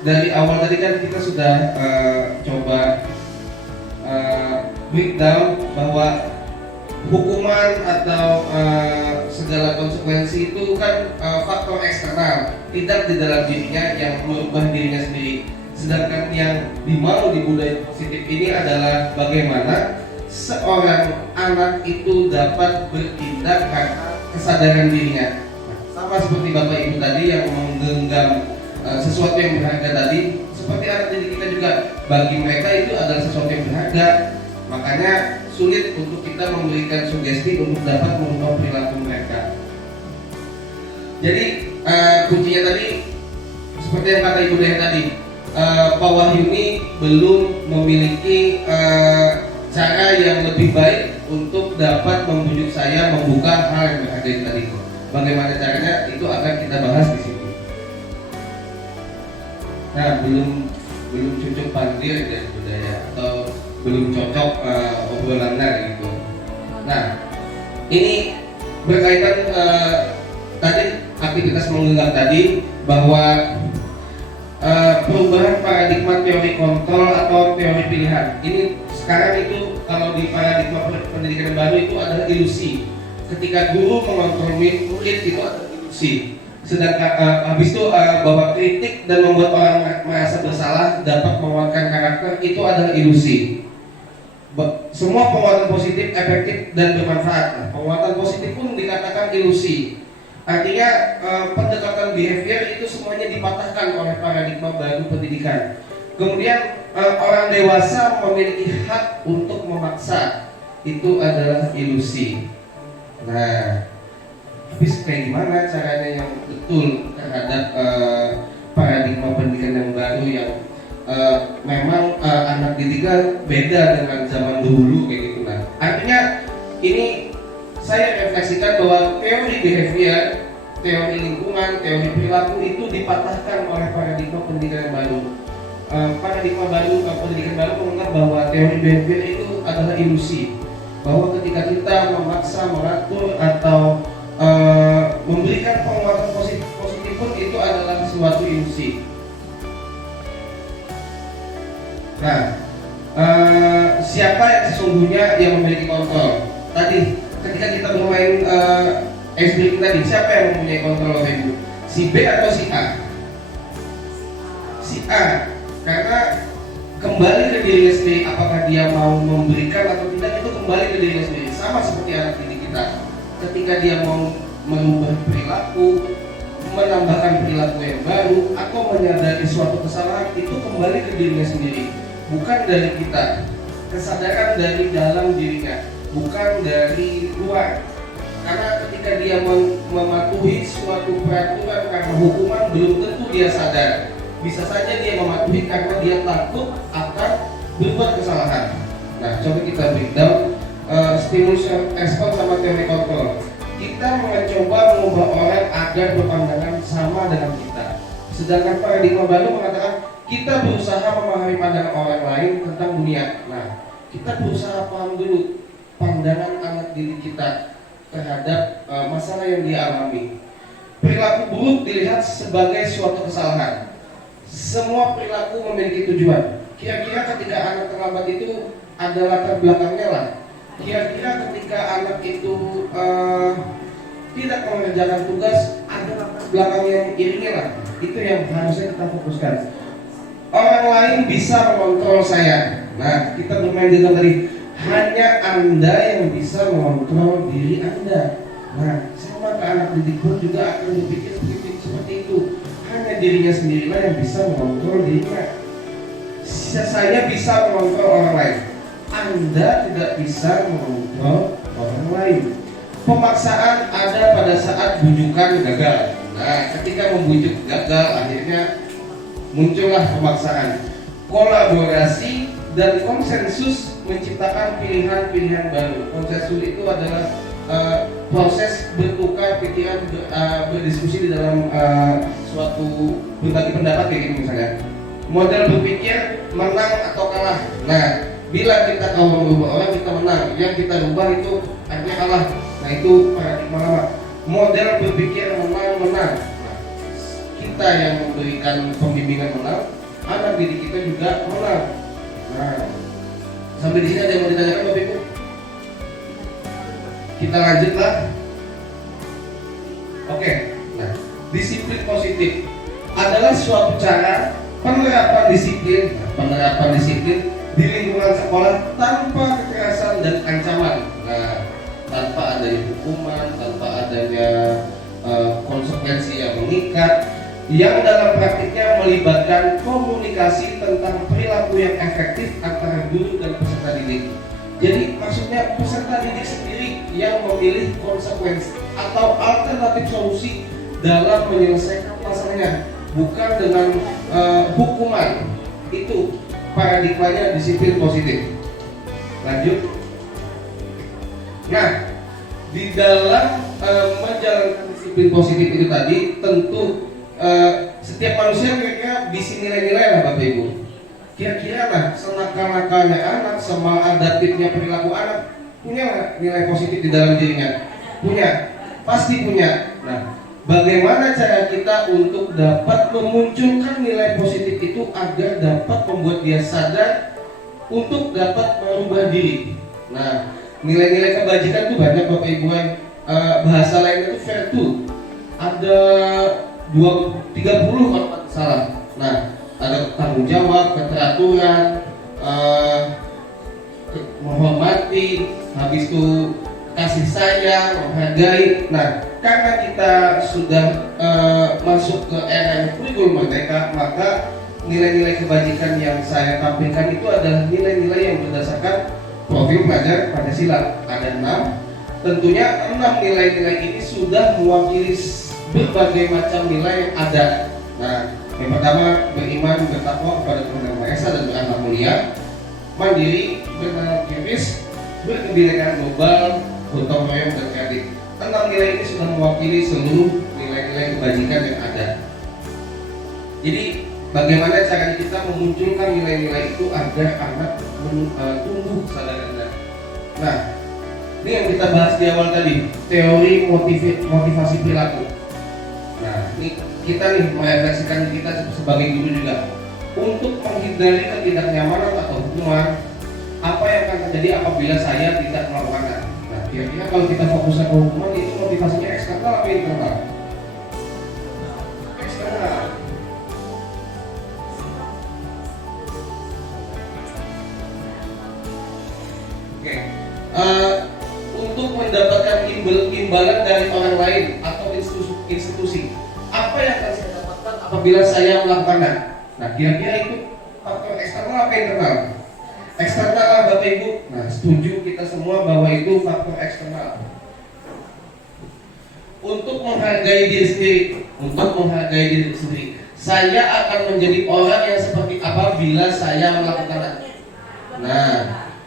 dari awal tadi kan kita sudah coba breakdown bahwa hukuman atau segala konsekuensi itu kan faktor eksternal, tidak di dalam dirinya yang merubah dirinya sendiri. Sedangkan yang dimau di budaya positif ini adalah bagaimana seorang anak itu dapat bertindak karena kesadaran dirinya. Sama seperti Bapak Ibu tadi yang menggenggam sesuatu yang berharga tadi, seperti anak didik kita juga, bagi mereka itu adalah sesuatu yang berharga. Makanya sulit untuk kita memberikan sugesti untuk dapat mengubah perilaku mereka. Jadi kuncinya tadi seperti yang kata Ibu Daya tadi, Pak Wahyu ini belum memiliki cara yang lebih baik untuk dapat membujuk saya membuka hal yang berharga tadi. Bagaimana caranya itu akan kita bahas di sini. Nah, belum cocok pandir dan budaya atau belum cocok obrolannya gitu. Nah, ini berkaitan tadi aktivitas menggenggam tadi bahwa perubahan paradigma teori kontrol atau teori pilihan. Ini sekarang itu kalau di paradigma pendidikan yang baru itu adalah ilusi. Ketika guru mengontrol murid itu adalah ilusi. Sedangkan habis itu bahwa kritik dan membuat orang merasa bersalah dapat menguatkan karakter itu adalah ilusi. Semua penguatan positif efektif dan bermanfaat. Nah, penguatan positif pun dikatakan ilusi. Artinya pendekatan behavior itu semuanya dipatahkan oleh paradigma baru pendidikan. Kemudian orang dewasa memiliki hak untuk memaksa, itu adalah ilusi. Nah, habis kayak gimana caranya yang betul terhadap paradigma pendidikan yang baru yang memang anak didiknya beda dengan zaman dulu kayak gitu. Nah, artinya ini saya refleksikan bahwa teori behavior, teori lingkungan, teori perilaku itu dipatahkan oleh paradigma pendidikan yang baru. Paradigma baru, pendidikan baru menganggap bahwa teori behavior itu adalah ilusi. Bahwa ketika kita memaksa, mengatur atau memberikan penguatan positif pun itu adalah suatu ilusi. Nah, siapa yang sesungguhnya yang memiliki kontrol? Tadi ketika kita bermain ice breaking tadi, siapa yang mempunyai kontrol Bapak Ibu? Si B atau si A? Si A, karena kembali ke dirinya sendiri, apakah dia mau memberikan atau tidak, itu kembali ke dirinya sendiri. Sama seperti anak didik kita, ketika dia mau merubah perilaku, menambahkan perilaku yang baru, atau menyadari suatu kesalahan, itu kembali ke dirinya sendiri, bukan dari kita. Kesadaran dari dalam dirinya, bukan dari luar. Karena ketika dia mematuhi suatu peraturan karena hukuman, belum tentu dia sadar. Bisa saja dia mematuhi karena dia takut akan berbuat kesalahan. Nah, coba kita breakdown stimulus respon sama teori kontrol. Kita mencoba mengubah orang agar berpandangan sama dengan kita. Sedangkan paradigma baru mengatakan kita berusaha memahami pandangan orang lain tentang dunia. Nah, kita berusaha paham dulu pandangan anak didik kita terhadap masalah yang dia alami. Perilaku buruk dilihat sebagai suatu kesalahan. Semua perilaku memiliki tujuan. Kira-kira ketika anak terlambat itu ada latar belakangnya lah. Kira-kira ketika anak itu tidak mengerjakan tugas, ada latar belakang yang iringnya lah. Itu yang harusnya kita fokuskan. Orang lain bisa mengontrol saya. Nah, kita bermain dengan tadi, hanya Anda yang bisa mengontrol diri Anda. Nah, sama ke anak didik pun juga akan berpikir seperti itu. Hanya dirinya sendirilah yang bisa mengontrol dirinya. Saya bisa mengontrol orang lain. Anda tidak bisa mengontrol orang lain. Pemaksaan ada pada saat bujukan gagal. Nah, ketika membujuk gagal, akhirnya muncullah pemaksaan. Kolaborasi dan konsensus menciptakan pilihan-pilihan baru. Konsensus itu adalah proses bertukar pikiran, berdiskusi di dalam suatu berbagi pendapat kayak gitu misalnya. Model berpikir menang atau kalah. Nah, bila kita kalau merubah orang kita menang, yang kita rubah itu artinya kalah. Nah, itu paradigma lama. Model berpikir menang-menang. Nah, kita yang memberikan pembimbingan menang, anak didik kita juga menang. Nah, sampai di sini ada yang mau ditanyakan Bapak Ibu? Kita lanjutlah. Oke. Nah, disiplin positif adalah suatu cara penerapan disiplin. Penerapan disiplin di lingkungan sekolah tanpa kekerasan dan ancaman. Nah, tanpa adanya hukuman, tanpa adanya konsekuensi yang mengikat, yang dalam praktiknya melibatkan komunikasi tentang perilaku yang efektif antara guru dan peserta didik. Jadi maksudnya peserta didik sendiri yang memilih konsekuensi atau alternatif solusi dalam menyelesaikan masalahnya, bukan dengan hukuman. Itu paradigmanya disiplin positif. Lanjut. Nah, di dalam menjalankan disiplin positif itu tadi, tentu setiap manusia kira-kira bisa nilai-nilai lah Bapak Ibu. Kira-kira lah senakal-nakalnya anak, semaladaptifnya perilaku anak, punya nggak nilai positif di dalam dirinya? Punya, pasti punya. Nah, bagaimana cara kita untuk dapat memunculkan nilai positif itu agar dapat membuat dia sadar untuk dapat merubah diri? Nah, nilai-nilai kebajikan itu banyak Bapak Ibu. Bahasa lainnya itu virtu. Ada 30 kalau tidak salah. Nah, ada tanggung jawab, keteraturan, menghormati, habis itu kasih sayang, menghargai. Nah, karena kita sudah masuk ke era kurikulum merdeka, maka nilai-nilai kebajikan yang saya tampilkan itu adalah nilai-nilai yang berdasarkan profil pelajar Pancasila. Ada 6. Tentunya 6 nilai-nilai ini sudah mewakili berbagai macam nilai yang ada. Nah, yang pertama, beriman, bertakwa kepada Tuhan Yang Maha Esa dan berakhlak mulia, mandiri, bernama kritis, berkebinekaan global, gotong royong dan kreatif. 6 nilai ini sudah mewakili seluruh nilai-nilai kebajikan yang ada. Jadi, bagaimana caranya kita memunculkan nilai-nilai itu agar anak tumbuh sadar. Nah, ini yang kita bahas di awal tadi, teori motivasi perilaku. Nah, ini kita nih merefleksikan kita sebagai guru juga untuk menghindari ketidaknyamanan atau hukuman. Apa yang akan terjadi apabila saya tidak melakukannya? Nah, kira-kira kalau kita fokuskan ke hukuman itu motivasinya eksternal atau internal? Eksternal. Oke. Untuk mendapatkan imbalan dari orang lain atau institusi, apa yang akan saya dapatkan apabila saya melakukannya? Nah, kira-kira itu faktor eksternal apa internal? Eksternal Bapak Ibu. Nah, setuju kita semua bahwa itu faktor eksternal. Untuk menghargai diri sendiri, saya akan menjadi orang yang seperti apa bila saya melakukannya. Nah,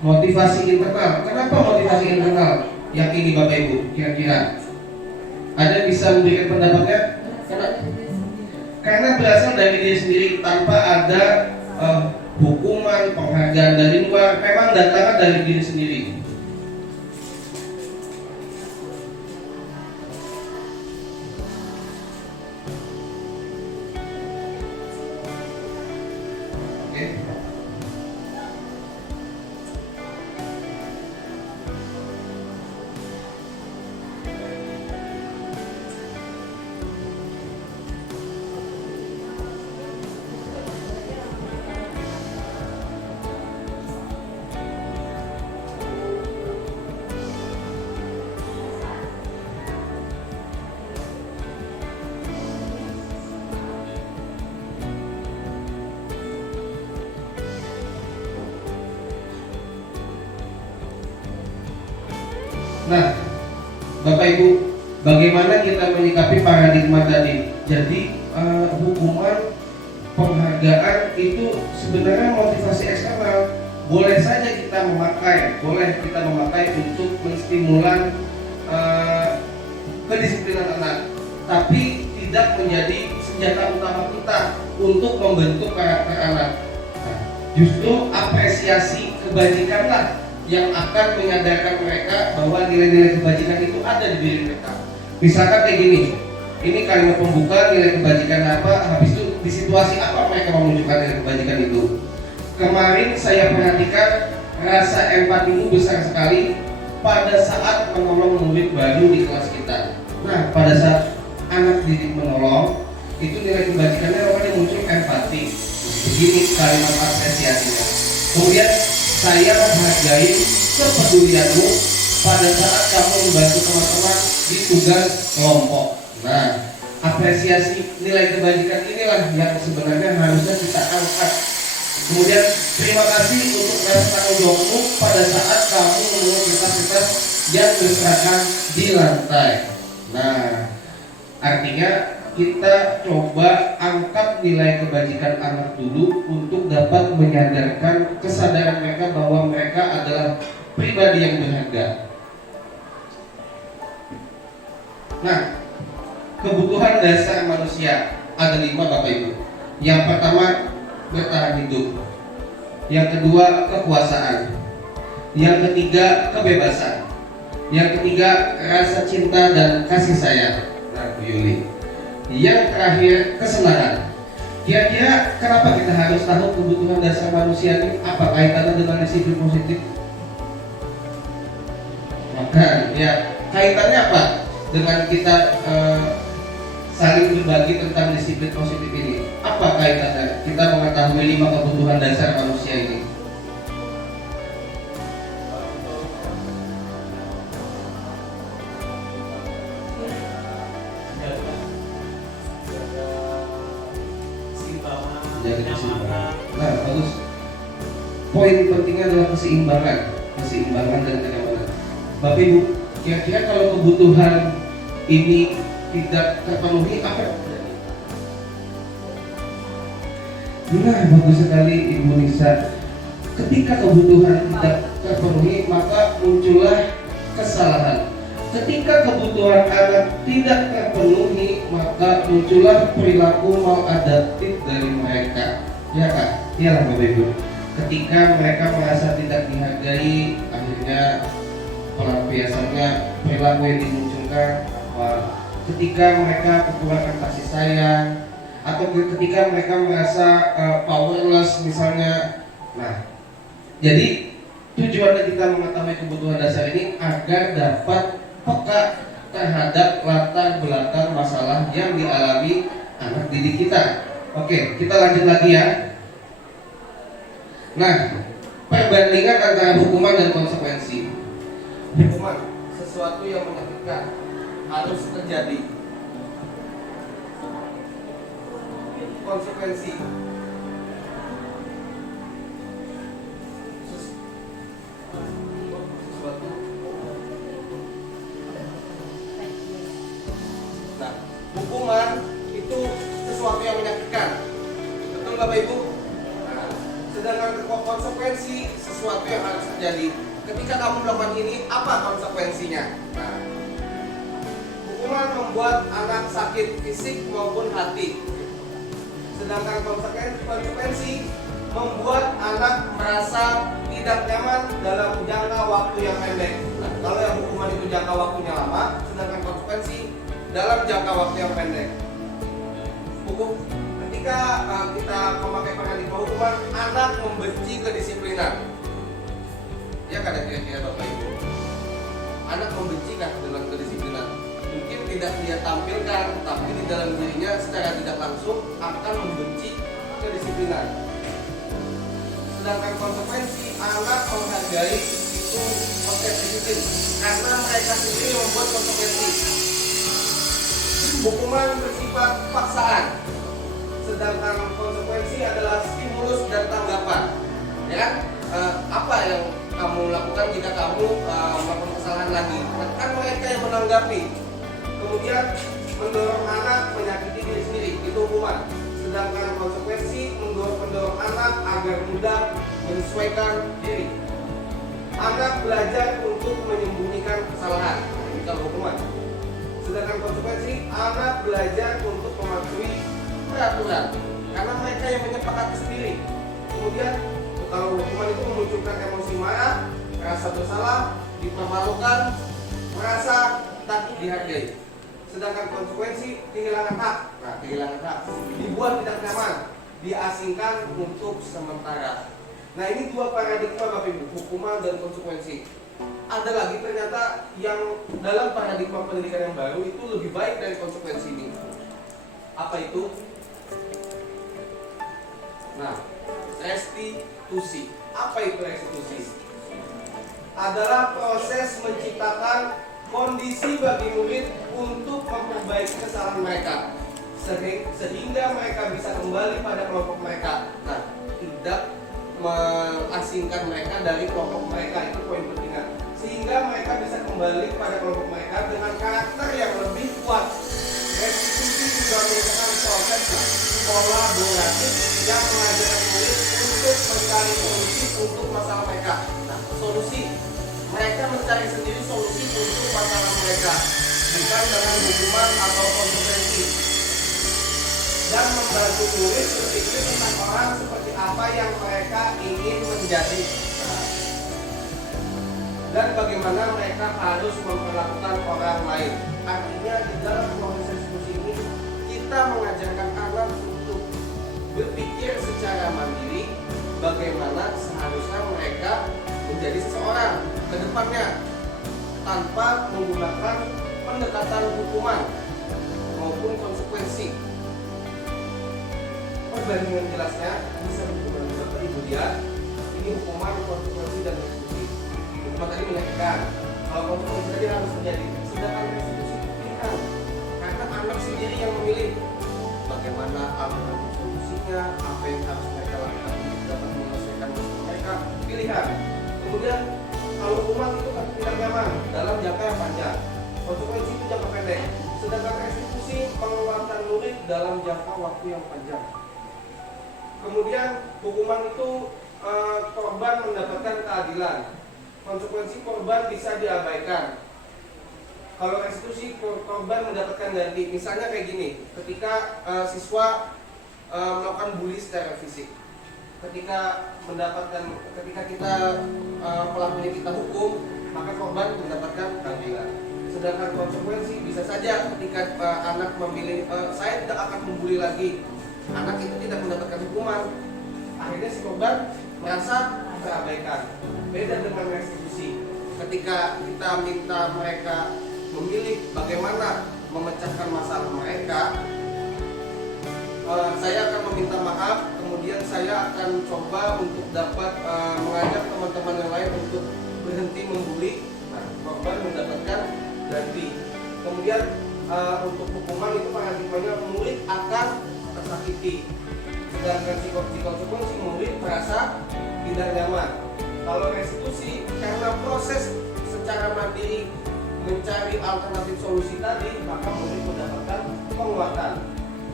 motivasi internal. Kenapa motivasi internal? Yang ini Bapak Ibu, kira-kira ada bisa memberikan pendapatnya? Karena berasal dari diri sendiri tanpa ada hukuman, penghargaan dari luar, memang datangnya dari diri sendiri. Oke. Nah, Bapak Ibu, bagaimana kita menyikapi paradigma tadi? Jadi hukuman, penghargaan itu sebenarnya motivasi eksternal. Boleh saja kita memakai, untuk menstimulan kedisiplinan anak, tapi tidak menjadi senjata utama kita untuk membentuk karakter anak. Nah, justru apresiasi kebajikanlah yang akan menyadarkan mereka bahwa nilai-nilai kebajikan itu ada di diri mereka. Misalkan kayak gini, ini kalimat pembuka nilai kebajikan apa, habis itu di situasi apa mereka menunjukkan nilai kebajikan itu. Kemarin saya perhatikan rasa empatimu besar sekali pada saat menolong murid baru di kelas kita. Nah, pada saat anak didik menolong, itu nilai kebajikannya orang yang muncul empati. Begini kalimat apresiasinya. Kemudian saya menghargai kepedulianmu pada saat kamu membantu teman-teman di tugas kelompok. Nah, apresiasi nilai kebajikan inilah yang sebenarnya harusnya kita angkat. Kemudian terima kasih untuk rasa tanggung jawabmu pada saat kamu memungut kertas-kertas yang berserakan di lantai. Nah, artinya kita coba angkat nilai kebajikan anak dulu untuk dapat menyadarkan kesadaran mereka bahwa mereka adalah pribadi yang berharga. Nah, kebutuhan dasar manusia ada 5 Bapak Ibu. Yang pertama bertahan hidup, yang kedua kekuasaan, yang ketiga kebebasan, yang ketiga rasa cinta dan kasih sayang. Nah, Bu Yuli, yang terakhir kesenangan. Kira-kira kenapa kita harus tahu kebutuhan dasar manusia ini? Apa kaitannya dengan disiplin positif? Maka ya kaitannya apa dengan kita saling berbagi tentang disiplin positif ini? Apa kaitannya kita mengetahui 5 kebutuhan dasar manusia ini? Jaga keseimbangan. Nah, bagus. Poin pentingnya adalah keseimbangan dan kenyamanan. Bapak Ibu, kira-kira kalau kebutuhan ini tidak terpenuhi apa yang terjadi? Nah, bagus sekali Ibu Nisa. Ketika kebutuhan tidak terpenuhi, maka muncullah kesalahan. Ketika kebutuhan anak tidak terpenuhi, maka muncullah perilaku maladaptif dari mereka. Ya kan? Iyalah Bapak Ibu. Ketika mereka merasa tidak dihargai, akhirnya pelampiasannya perilaku yang dimunculkan apa? Ketika mereka kekurangan kasih sayang, atau ketika mereka merasa powerless misalnya. Nah, jadi tujuannya kita mengetahui kebutuhan dasar ini agar dapat peka terhadap latar belakang masalah yang dialami anak didik kita. Oke, kita lanjut lagi ya. Nah, perbandingan antara hukuman dan konsekuensi. Hukuman, sesuatu yang menyakitkan, harus terjadi. Konsekuensi, sesuatu. Nah, hukuman itu sesuatu yang menyakitkan. Betul Bapak Ibu? Nah, sedangkan konsekuensi sesuatu yang harus terjadi. Ketika kamu melakukan ini, apa konsekuensinya? Nah, hukuman membuat anak sakit fisik maupun hati. Sedangkan konsekuensi membuat anak merasa tidak nyaman dalam jangka waktu yang pendek. Nah, kalau yang hukuman itu jangka waktunya lama, sedangkan konsekuensi dalam jangka waktu yang pendek. Ketika kita memakai paradigma hukuman, anak membenci kedisiplinan. Ya kan kira-kira Bapak Ibu? Anak membenci kan dengan kedisiplinan? Mungkin tidak dia tampilkan, tapi di dalam dirinya secara tidak langsung akan membenci kedisiplinan. Sedangkan konsekuensi, anak menghargai itu konsep disiplin karena mereka sendiri membuat konsekuensi. Hukuman bersifat paksaan, sedangkan konsekuensi adalah stimulus dan tanggapan. Ya kan? Apa yang kamu lakukan jika kamu melakukan kesalahan lagi? Kan mereka yang menanggapi. Kemudian mendorong anak menyakiti diri sendiri, itu hukuman. Sedangkan konsekuensi mendorong anak agar mudah menyesuaikan diri. Anak belajar untuk menyembunyikan kesalahan, ini kalau hukuman. Sedangkan konsekuensi, anak belajar untuk mematuhi peraturan karena mereka yang menyepakati sendiri. Kemudian kalau hukuman itu memunculkan emosi marah, rasa bersalah, dipermalukan, merasa tak dihargai. Sedangkan konsekuensi kehilangan hak. Nah, kehilangan hak dibuat tidak nyaman, diasingkan untuk sementara. Nah, ini 2 paradigma Bapak Ibu, hukuman dan konsekuensi. Ada lagi ternyata yang dalam paradigma pendidikan yang baru itu lebih baik dari konsekuensi ini. Apa itu? Nah, restitusi. Apa itu restitusi? Adalah proses menciptakan kondisi bagi murid untuk memperbaiki kesalahan mereka sehingga mereka bisa kembali pada kelompok mereka. Nah, tidak mengasingkan mereka dari kelompok mereka, itu poin pentingnya. Sehingga mereka bisa kembali pada kelompok mereka dengan karakter yang lebih kuat. Restitusi juga merupakan proses kolaboratif yang mengajarkan murid untuk mencari solusi untuk masalah mereka. Nah, solusi mereka mencari sendiri solusi untuk masalah mereka. bukan dengan hukuman atau konsekuensi, dan membantu murid berpikir tentang orang seperti apa yang mereka ingin menjadi dan bagaimana mereka harus memperlakukan orang lain. Artinya di dalam proses restitusi ini kita mengajarkan anak untuk berpikir secara mandiri bagaimana seharusnya mereka menjadi seseorang ke depannya tanpa menggunakan pendekatan hukuman maupun konsekuensi. Perbandingan jelasnya bisa dihubungkan Bapak Ibu dia. Ini hukuman, konsekuensi dan restitusi. Hukuman tadi menyakitkan, kalau konsekuensi tadi harus terjadi. Sedangkan restitusi pilihan, karena anak sendiri yang memilih bagaimana aturan solusinya, apa yang harus mereka lakukan untuk dapat menyelesaikan masalah mereka, pilihan. Kemudian kalau hukuman itu kan tidak nyaman dalam jangka yang panjang, konsekuensi itu jangka pendek. Sedangkan restitusi mengeluarkan murid dalam jangka waktu yang panjang. Kemudian hukuman itu korban mendapatkan keadilan, konsekuensi korban bisa diabaikan. Kalau restitusi korban mendapatkan ganti. Misalnya kayak gini, ketika siswa melakukan bully secara fisik, ketika kita pelakunya kita hukum, maka korban mendapatkan keadilan. Sedangkan konsekuensi bisa saja ketika anak memilih saya tidak akan membuli lagi, anak itu tidak mendapatkan hukuman, akhirnya si korban merasa terabaikan. Beda dengan restitusi, ketika kita minta mereka memilih bagaimana memecahkan masalah mereka, saya akan meminta maaf, kemudian saya akan coba untuk dapat mengajak teman-teman yang lain untuk berhenti membuli. Nah, korban mendapatkan ganti. Kemudian untuk hukuman itu paradigmanya murid akan tersakiti, sedangkan konsekuensi murid merasa tidak nyaman. Kalau restitusi, karena proses secara mandiri mencari alternatif solusi tadi, maka murid mendapatkan penguatan.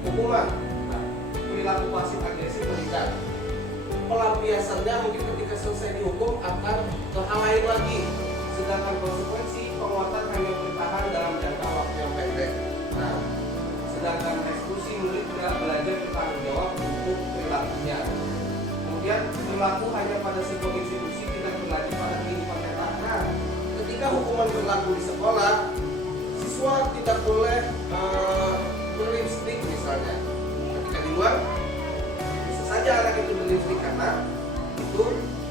Hukuman, perilaku pasif agresif meningkat. Pelampiasannya mungkin ketika selesai dihukum akan ke hal lain lagi. Sedangkan konsekuensi penguatan hanya bertahan dalam jangka waktu yang pendek. Nah, sedangkan restitusi murid tidak belajar bertanggung jawab untuk perilakunya. Kemudian berlaku hanya pada sebuah institusi, tidak berlaku pada kehidupan nyata. Nah, ketika hukuman berlaku di sekolah, siswa tidak boleh berlipstik misalnya. Ketika di luar, bisa saja anak itu berlipstik karena itu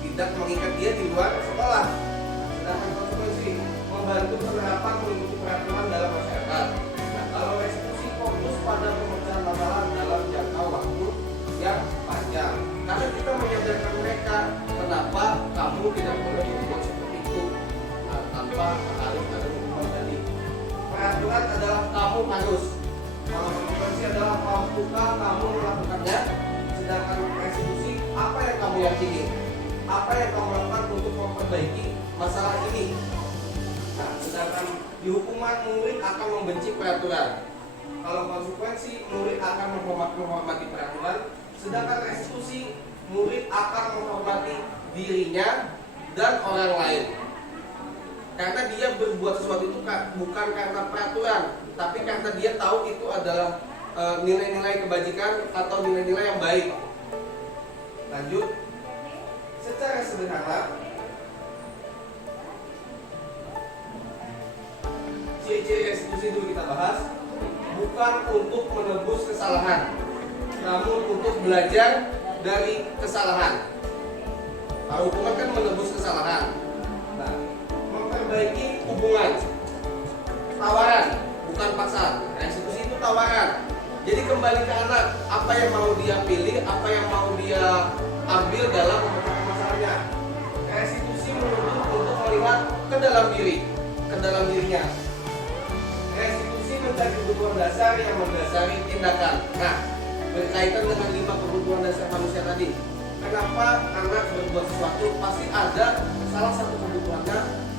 tidak mengikat dia di luar sekolah. Sedangkan konsekuensi membantu penerapan mengikuti peraturan dalam masyarakat. Nah, kalau restitusi fokus pada pemecahan masalah dalam jangka waktu yang panjang. Karena kita menyadarkan mereka kenapa kamu tidak boleh berbuat seperti itu tanpa harus ada hukuman tadi. Peraturan adalah kamu harus. Kalau konsekuensi adalah mampukah kamu melakukannya. Sedangkan restitusi apa yang kamu yakini, apa yang kamu lakukan untuk memperbaiki masalah ini. Nah, sedangkan di hukuman murid akan membenci peraturan. Kalau konsekuensi murid akan menghormati peraturan. Sedangkan restitusi murid akan menghormati dirinya dan orang lain. Karena dia berbuat sesuatu itu bukan karena peraturan, tapi karena dia tahu itu adalah nilai-nilai kebajikan atau nilai-nilai yang baik. Lanjut, secara sederhana, ciri-ciri restitusi dulu kita bahas. Bukan untuk menebus kesalahan, namun untuk belajar dari kesalahan. Kalau hukuman kan menebus kesalahan. Nah, memperbaiki hubungan, tawaran, bukan paksa. Restitusi itu tawaran. Jadi kembali ke anak, apa yang mau dia pilih, apa yang mau dia ambil dalam memecahkan masalahnya. Restitusi menuntut untuk melihat ke dalam dirinya. Restitusi mencari kebutuhan dasar yang mendasari tindakan. Nah, berkaitan dengan 5 kebutuhan dasar manusia tadi. Kenapa anak berbuat sesuatu? Pasti ada salah satu kebutuhannya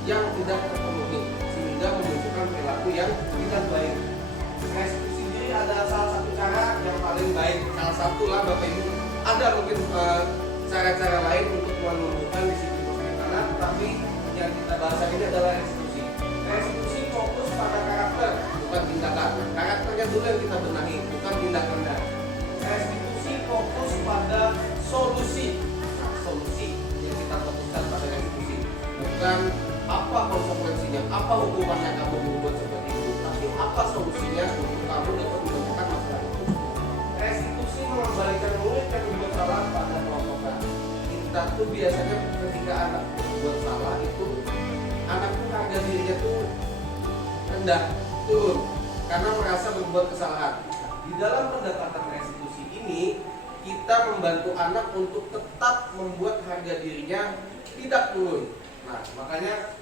yang tidak terpenuhi, sehingga memunculkan perilaku yang tidak baik. Restitusi diri adalah salah satu cara yang paling baik. Salah satu lah Bapak Ibu. Ada mungkin cara-cara lain untuk menumbuhkan disiplin anak, tapi yang kita bahas ini adalah restitusi. Restitusi fokus pada karakter. bukan tindakan. Nah, karakternya dulu yang kita benahi, bukan tindakannya. Restitusi fokus pada solusi. Nah, solusi yang kita fokuskan pada restitusi, bukan apa konsekuensinya, apa hukumannya kamu berbuat seperti itu, tapi apa solusinya untuk kamu dapat menyelesaikan masalah itu. Restitusi mengembalikan murid yang berbuat salah pada kelompokan. Kita tuh biasanya ketika anak berbuat salah itu, anak tuh harga dirinya tuh rendah, turun karena merasa berbuat kesalahan. Di dalam pendekatan restitusi ini, kita membantu anak untuk tetap membuat harga dirinya tidak turun. Nah, makanya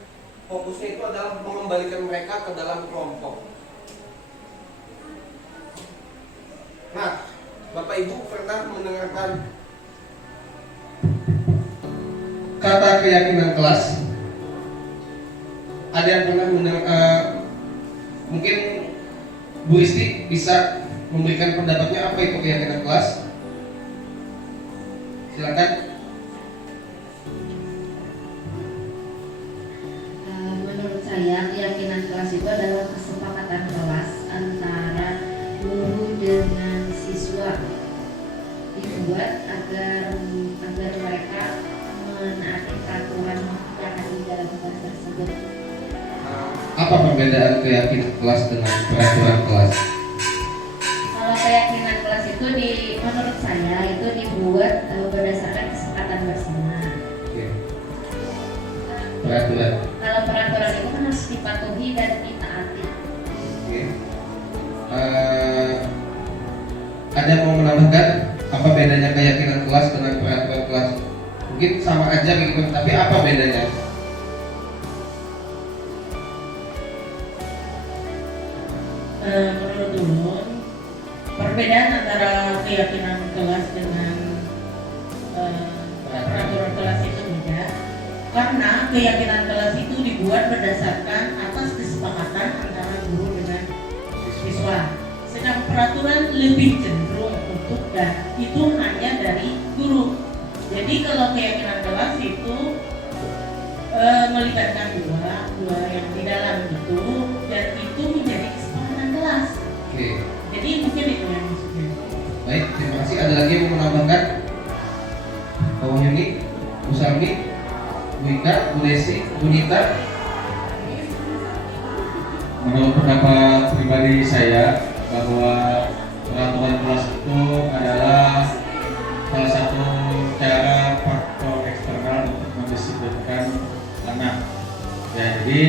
fokusnya itu adalah mengembalikan mereka ke dalam kelompok. Nah, Bapak Ibu pernah mendengarkan Kata keyakinan kelas. Ada yang pernah mungkin Bu Isti bisa memberikan pendapatnya apa itu keyakinan kelas? Silakan. Menurut saya keyakinan kelas itu adalah kesepakatan kelas antara guru dengan siswa, dibuat agar mereka menaati peraturan yang ada di dalam kelas tersebut. Apa perbedaan keyakinan kelas dengan peraturan kelas? Kalau keyakinan kelas itu menurut saya itu dibuat berdasarkan kesepakatan bersama. Oke. Peraturan. Kalau peraturan itu kan harus dipatuhi dan ditaati. Oke. Ada yang mau menambahkan apa bedanya keyakinan kelas dengan peraturan kelas? Mungkin sama aja gitu, tapi apa bedanya? Menurut dulu perbedaan antara keyakinan kelas dengan peraturan kelas itu beda, karena keyakinan kelas itu dibuat berdasarkan atas kesepakatan antara guru dengan siswa, sedang peraturan lebih cenderung untuk dan itu hanya dari guru. Jadi kalau keyakinan kelas itu melibatkan dua yang di dalam itu, dan itu menjadi kesepakatan kelas. Oke. Jadi mungkin itu yang maksudnya. Baik, terima kasih. Ada lagi yang mau menambahkan? Bu Wahyuni, Bu Salmi, Bu Ika, Bu Desi, Bu Nita. Menurut pendapat pribadi saya bahwa peraturan kelas itu adalah salah satu cara faktor eksternal untuk mendisiplinkan anak. Ya, jadi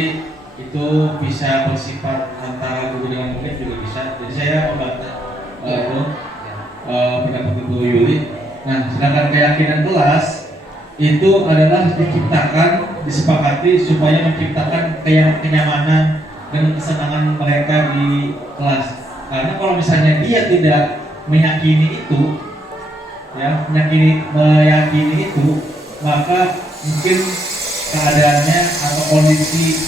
itu bisa bersifat antara guru dengan murid juga bisa. Jadi saya membantah pendapat Ibu Yuli. Nah, sedangkan keyakinan kelas itu adalah disepakati supaya menciptakan kenyamanan dan kesenangan mereka di kelas. Karena kalau misalnya dia tidak meyakini itu, meyakini itu, maka mungkin keadaannya atau kondisi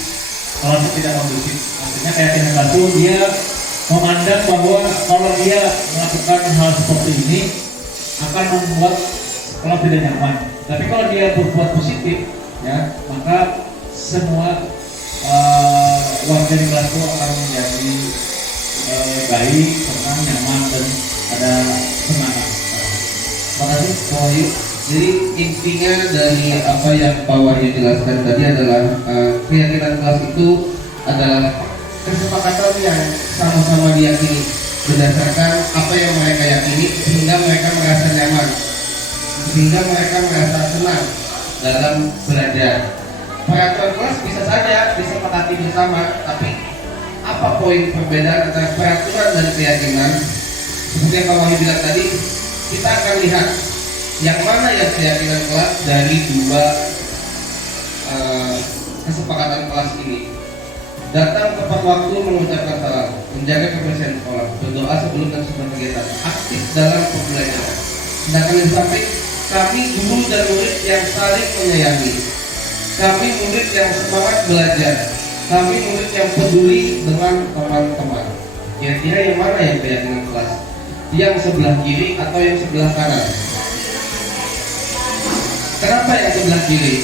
kelasnya tidak kondusif. Artinya keyakinan kelas itu dia memandang bahwa kalau dia melakukan hal seperti ini akan membuat kelas tidak nyaman. Tapi kalau dia berbuat positif, ya, maka semua warga di kelas itu akan menjadi baik, tenang, nyaman, dan ada semangat. Terima kasih Pak Wahyu. Jadi intinya dari apa yang Pak Wahyu jelaskan tadi adalah keyakinan kelas itu adalah kesepakatan yang sama-sama diyakini berdasarkan apa yang mereka yakini sehingga mereka merasa nyaman, sehingga mereka merasa senang dalam belajar. Peraturan kelas bisa saja disepakati bersama, tapi apa poin perbedaan antara peraturan dan keyakinan? Seperti yang Pak Wahyu bilang tadi, kita akan lihat yang mana yang keyakinan kelas dari dua kesepakatan kelas ini. Datang tepat waktu mengucapkan salam, menjaga kebersihan sekolah, berdoa sebelum dan sesudah kegiatan, aktif dalam pembelajaran. Sedangkan yang samping, kami guru dan murid yang saling menyayangi, kami murid yang semangat belajar, kami murid yang peduli dengan teman-teman. Kira-kira yang mana yang keyakinan kelas? Yang sebelah kiri atau yang sebelah kanan? Kenapa yang sebelah kiri?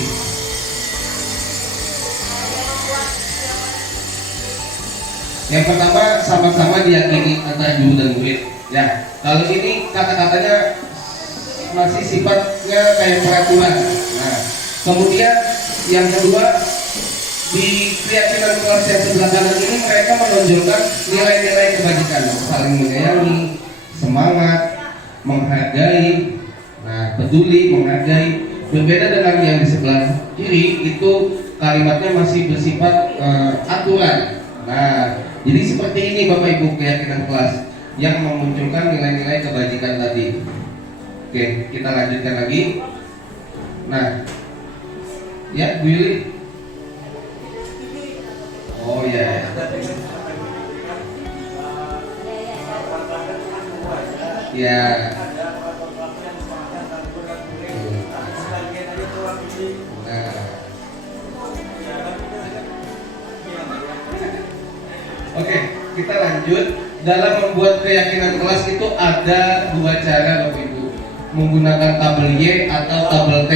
Yang pertama, sama-sama diyakini antara guru dan murid. Ya, kalau ini kata-katanya masih sifatnya kayak peraturan. Nah, kemudian yang kedua, di keyakinan kelas yang sebelah kanan ini mereka menonjolkan nilai-nilai kebajikan, saling menyayangi, semangat, menghargai, nah peduli, menghargai. Berbeda dengan yang di sebelah kiri, itu kalimatnya masih bersifat aturan. Nah, jadi seperti ini Bapak Ibu keyakinan kelas yang memunculkan nilai-nilai kebajikan tadi. Oke, kita lanjutkan lagi. Nah, ya Bu Yuli. Oh ya. Ya. Nah. Oke, kita lanjut. Dalam membuat keyakinan kelas itu ada dua cara Bapak Ibu, menggunakan tabel Y atau tabel T.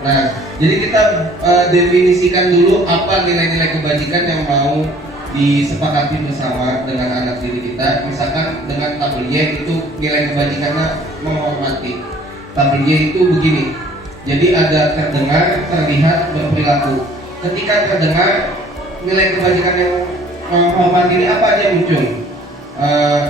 Nah, jadi kita definisikan dulu apa nilai-nilai kebajikan yang mau disepakati bersama dengan anak didik kita. Misalkan dengan tabel Y itu nilai kebajikannya menghormati. Tabel Y itu begini. Jadi ada terdengar, terlihat, berperilaku. Ketika terdengar, nilai kebajikan yang menghormati ini apa aja muncul?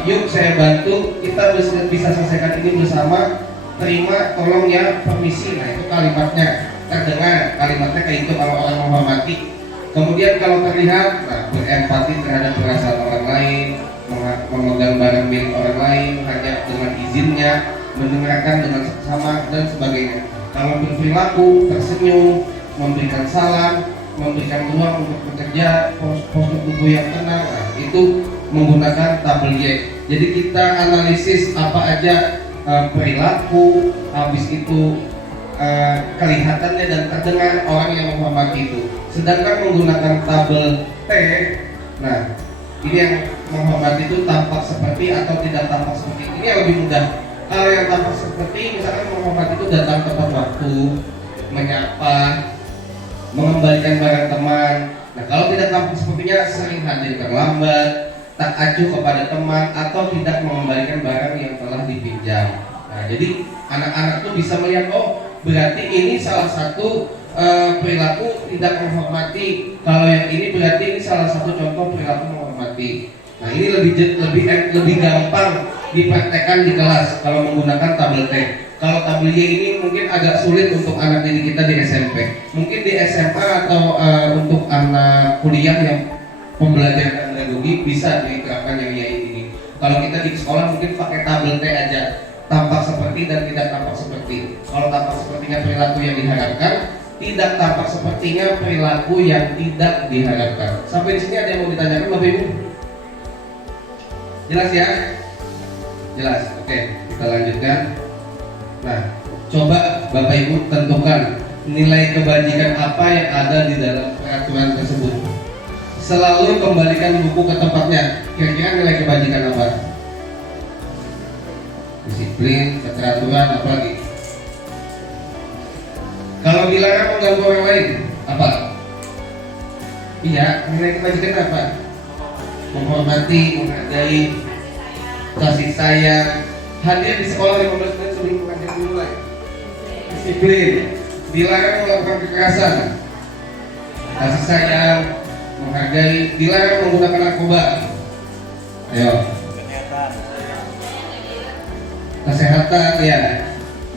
Yuk saya bantu, kita bisa selesaikan ini bersama. Terima, tolong ya, permisi. Nah itu kalimatnya. Terdengar, kalimatnya kayak itu kalau orang menghormati. Kemudian kalau terlihat, nah berempati terhadap perasaan orang lain, memegang barang milik orang lain hanya dengan izinnya, mendengarkan dengan seksama dan sebagainya. Kalau berperilaku, tersenyum, memberikan salam, memberikan ruang untuk bekerja, postur tubuh yang tenang, nah itu menggunakan tabel Y. Jadi kita analisis apa aja perilaku, habis itu kelihatannya dan terdengar orang yang menghormati itu. Sedangkan menggunakan tabel T, nah ini yang menghormati itu tampak seperti atau tidak tampak seperti. Ini yang lebih mudah. Kalau yang tampak seperti, misalkan menghormati itu datang tepat waktu, menyapa, mengembalikan barang teman. Nah kalau tidak tampak sepertinya, sering hadir terlambat, tak acuh kepada teman, atau tidak mengembalikan barang yang telah dipinjam. Nah jadi anak-anak tuh bisa melihat, oh berarti ini salah satu perilaku tidak menghormati. Kalau yang ini berarti ini salah satu contoh perilaku menghormati. Nah ini lebih gampang dipraktekkan di kelas kalau menggunakan tabel T. Kalau tabel Y ini mungkin agak sulit untuk anak didik kita di SMP. Mungkin di SMA atau untuk anak kuliah yang pembelajaran pedagogi bisa diterapkan yang Y ini. Kalau kita di sekolah mungkin pakai tabel T aja, tampak seperti dan tidak tampak seperti. Kalau tampak sepertinya perilaku yang diharapkan, tidak tampak sepertinya perilaku yang tidak diharapkan. Sampai di sini ada yang mau ditanyakan Bapak Ibu? Jelas ya? Jelas. Oke, kita lanjutkan. Nah, coba Bapak Ibu tentukan nilai kebajikan apa yang ada di dalam peraturan tersebut. Selalu kembalikan buku ke tempatnya. Kira-kira nilai kebajikan apa? Disiplin, keteraturan, apa lagi? Kalau dilarang mengganggu orang lain, apa? Iya, nilai kebajikan apa? Menghormati, menghargai, kasih sayang, hadir di sekolah 15 menit sebelum pengajian dimulai. Disiplin, dilarang melakukan kekerasan, kasih sayang, menghargai, dilarang menggunakan narkoba. Ayo. Kesehatan ya.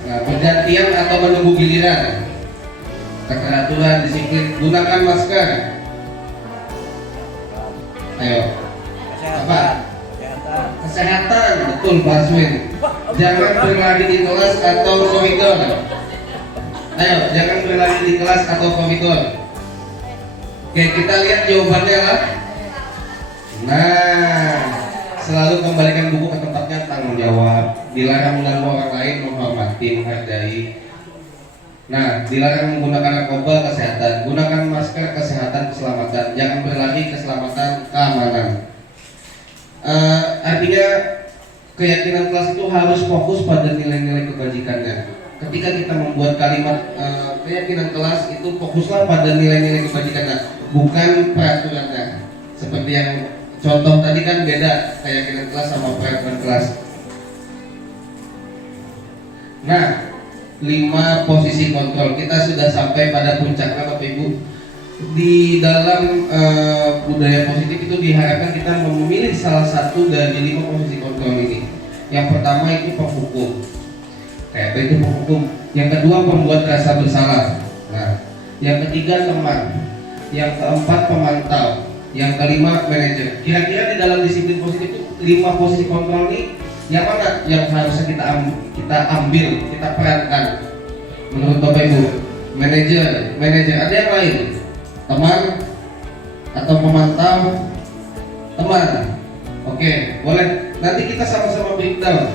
Nah, pergantian atau menunggu giliran. Keteraturan, disiplin, gunakan masker. Ayo. Apa? Kesehatan, betul Pak Aswin. Jangan berlari di kelas atau koridor. Ayo, jangan berlari di kelas atau koridor. Oke, kita lihat jawabannya lah. Nah, selalu kembalikan buku ke tempatnya, tanggung jawab. Dilarang mengganggu orang lain, menghormati, menghargai. Nah, dilarang menggunakan narkoba, kesehatan. Gunakan masker, kesehatan, keselamatan. Jangan berlari, keselamatan, keamanan. Artinya keyakinan kelas itu harus fokus pada nilai-nilai kebajikannya. Ketika kita membuat kalimat keyakinan kelas itu fokuslah pada nilai-nilai kebajikannya, bukan peraturannya. Seperti yang contoh tadi kan beda keyakinan kelas sama peraturan kelas. Nah, 5 posisi kontrol kita sudah sampai pada puncaknya Bapak Ibu. Di dalam budaya positif itu diharapkan kita memilih salah satu dari 5 posisi kontrol ini. Yang pertama itu penghukum. Kayak apa itu penghukum? Yang kedua pembuat rasa bersalah. Nah, yang ketiga teman. Yang keempat pemantau. Yang kelima manajer. Kira-kira di dalam disiplin positif itu 5 posisi kontrol ini yang mana yang harusnya kita ambil, kita perankan? Menurut Bapak Ibu, manajer ada yang lain? Teman atau pemantau? Teman. Oke, boleh. Nanti kita sama-sama breakdown.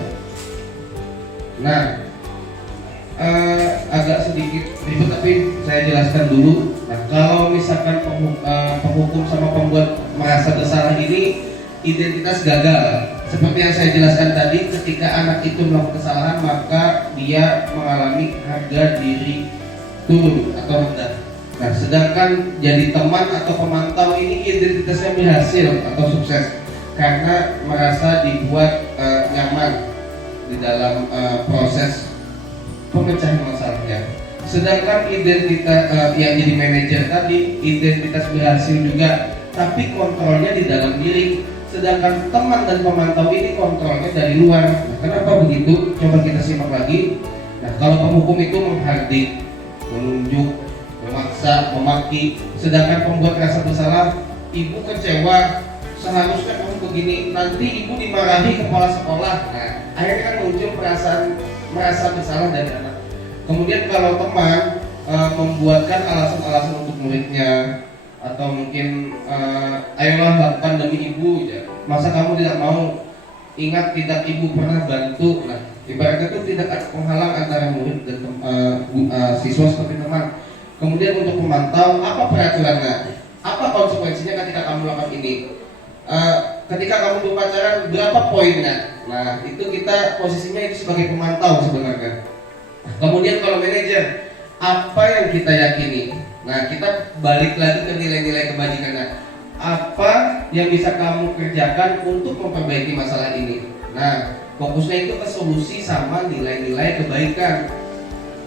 Nah, agak sedikit ribet tapi saya jelaskan dulu. Nah, kalau misalkan penghukum sama pembuat merasa bersalah ini identitas gagal. Seperti yang saya jelaskan tadi, ketika anak itu melakukan kesalahan maka dia mengalami harga diri turun atau rendah. Nah, sedangkan jadi teman atau pemantau ini identitasnya berhasil atau sukses karena merasa dibuat nyaman di dalam proses pemecahan masalahnya. Sedangkan identitas yang jadi manajer tadi identitas berhasil juga, tapi kontrolnya di dalam diri. Sedangkan teman dan pemantau ini kontrolnya dari luar. Nah, kenapa begitu? Coba kita simak lagi. Nah, kalau penghukum itu menghardik, menunjuk, memaksa, memaki. Sedangkan pembuat rasa bersalah, ibu kecewa, seharusnya kamu begini, nanti ibu dimarahi kepala sekolah. Nah, akhirnya kan muncul perasaan merasa bersalah dari anak. Kemudian kalau teman membuatkan alasan-alasan untuk muridnya, atau mungkin ayolah lakukan demi ibu ya. Masa kamu tidak mau? Ingat tidak ibu pernah bantu. Nah, ibaratnya itu tidak ada penghalang antara murid dan siswa seperti teman. Kemudian untuk pemantau, apa peraturannya? Apa konsekuensinya ketika kamu lakukan ini? Ketika kamu berpacaran, berapa poinnya? Nah, itu kita posisinya itu sebagai pemantau sebenarnya. Kemudian kalau manajer, apa yang kita yakini? Nah, kita balik lagi ke nilai-nilai kebajikannya. Apa yang bisa kamu kerjakan untuk memperbaiki masalah ini? Nah, fokusnya itu ke solusi sama nilai-nilai kebaikan.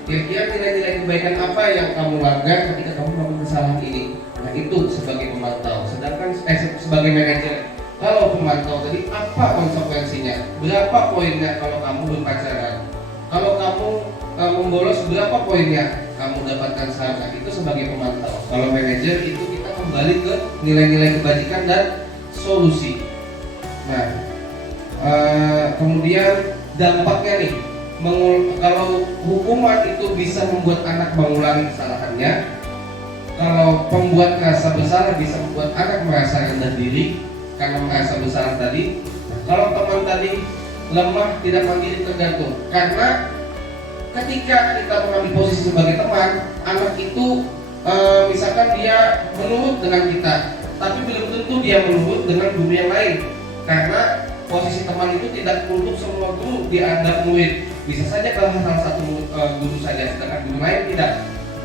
Kira-kira nilai-nilai kebaikan apa yang kamu langgar ketika kamu melakukan kesalahan ini? Nah, itu sebagai pemantau. Sedangkan sebagai manajer, kalau pemantau tadi apa konsekuensinya? Berapa poinnya kalau kamu berpacaran? Kalau kamu membolos, berapa poinnya kamu dapatkan seharusnya? Itu sebagai pemantau. Kalau manajer itu kita kembali ke nilai-nilai kebajikan dan solusi. Nah, kemudian dampaknya nih, kalau hukuman itu bisa membuat anak mengulangi kesalahannya, kalau pembuat rasa bersalah bisa membuat anak merasa rendah diri karena merasa bersalah tadi. Nah, kalau teman tadi lemah, tidak mandiri, tergantung. Karena ketika kita mengambil posisi sebagai teman, anak itu misalkan dia menurut dengan kita, tapi belum tentu dia menurut dengan guru yang lain. Karena posisi teman itu tidak untuk semua guru dianggap murid. Bisa saja kalau salah satu guru saja, sedangkan guru lain tidak.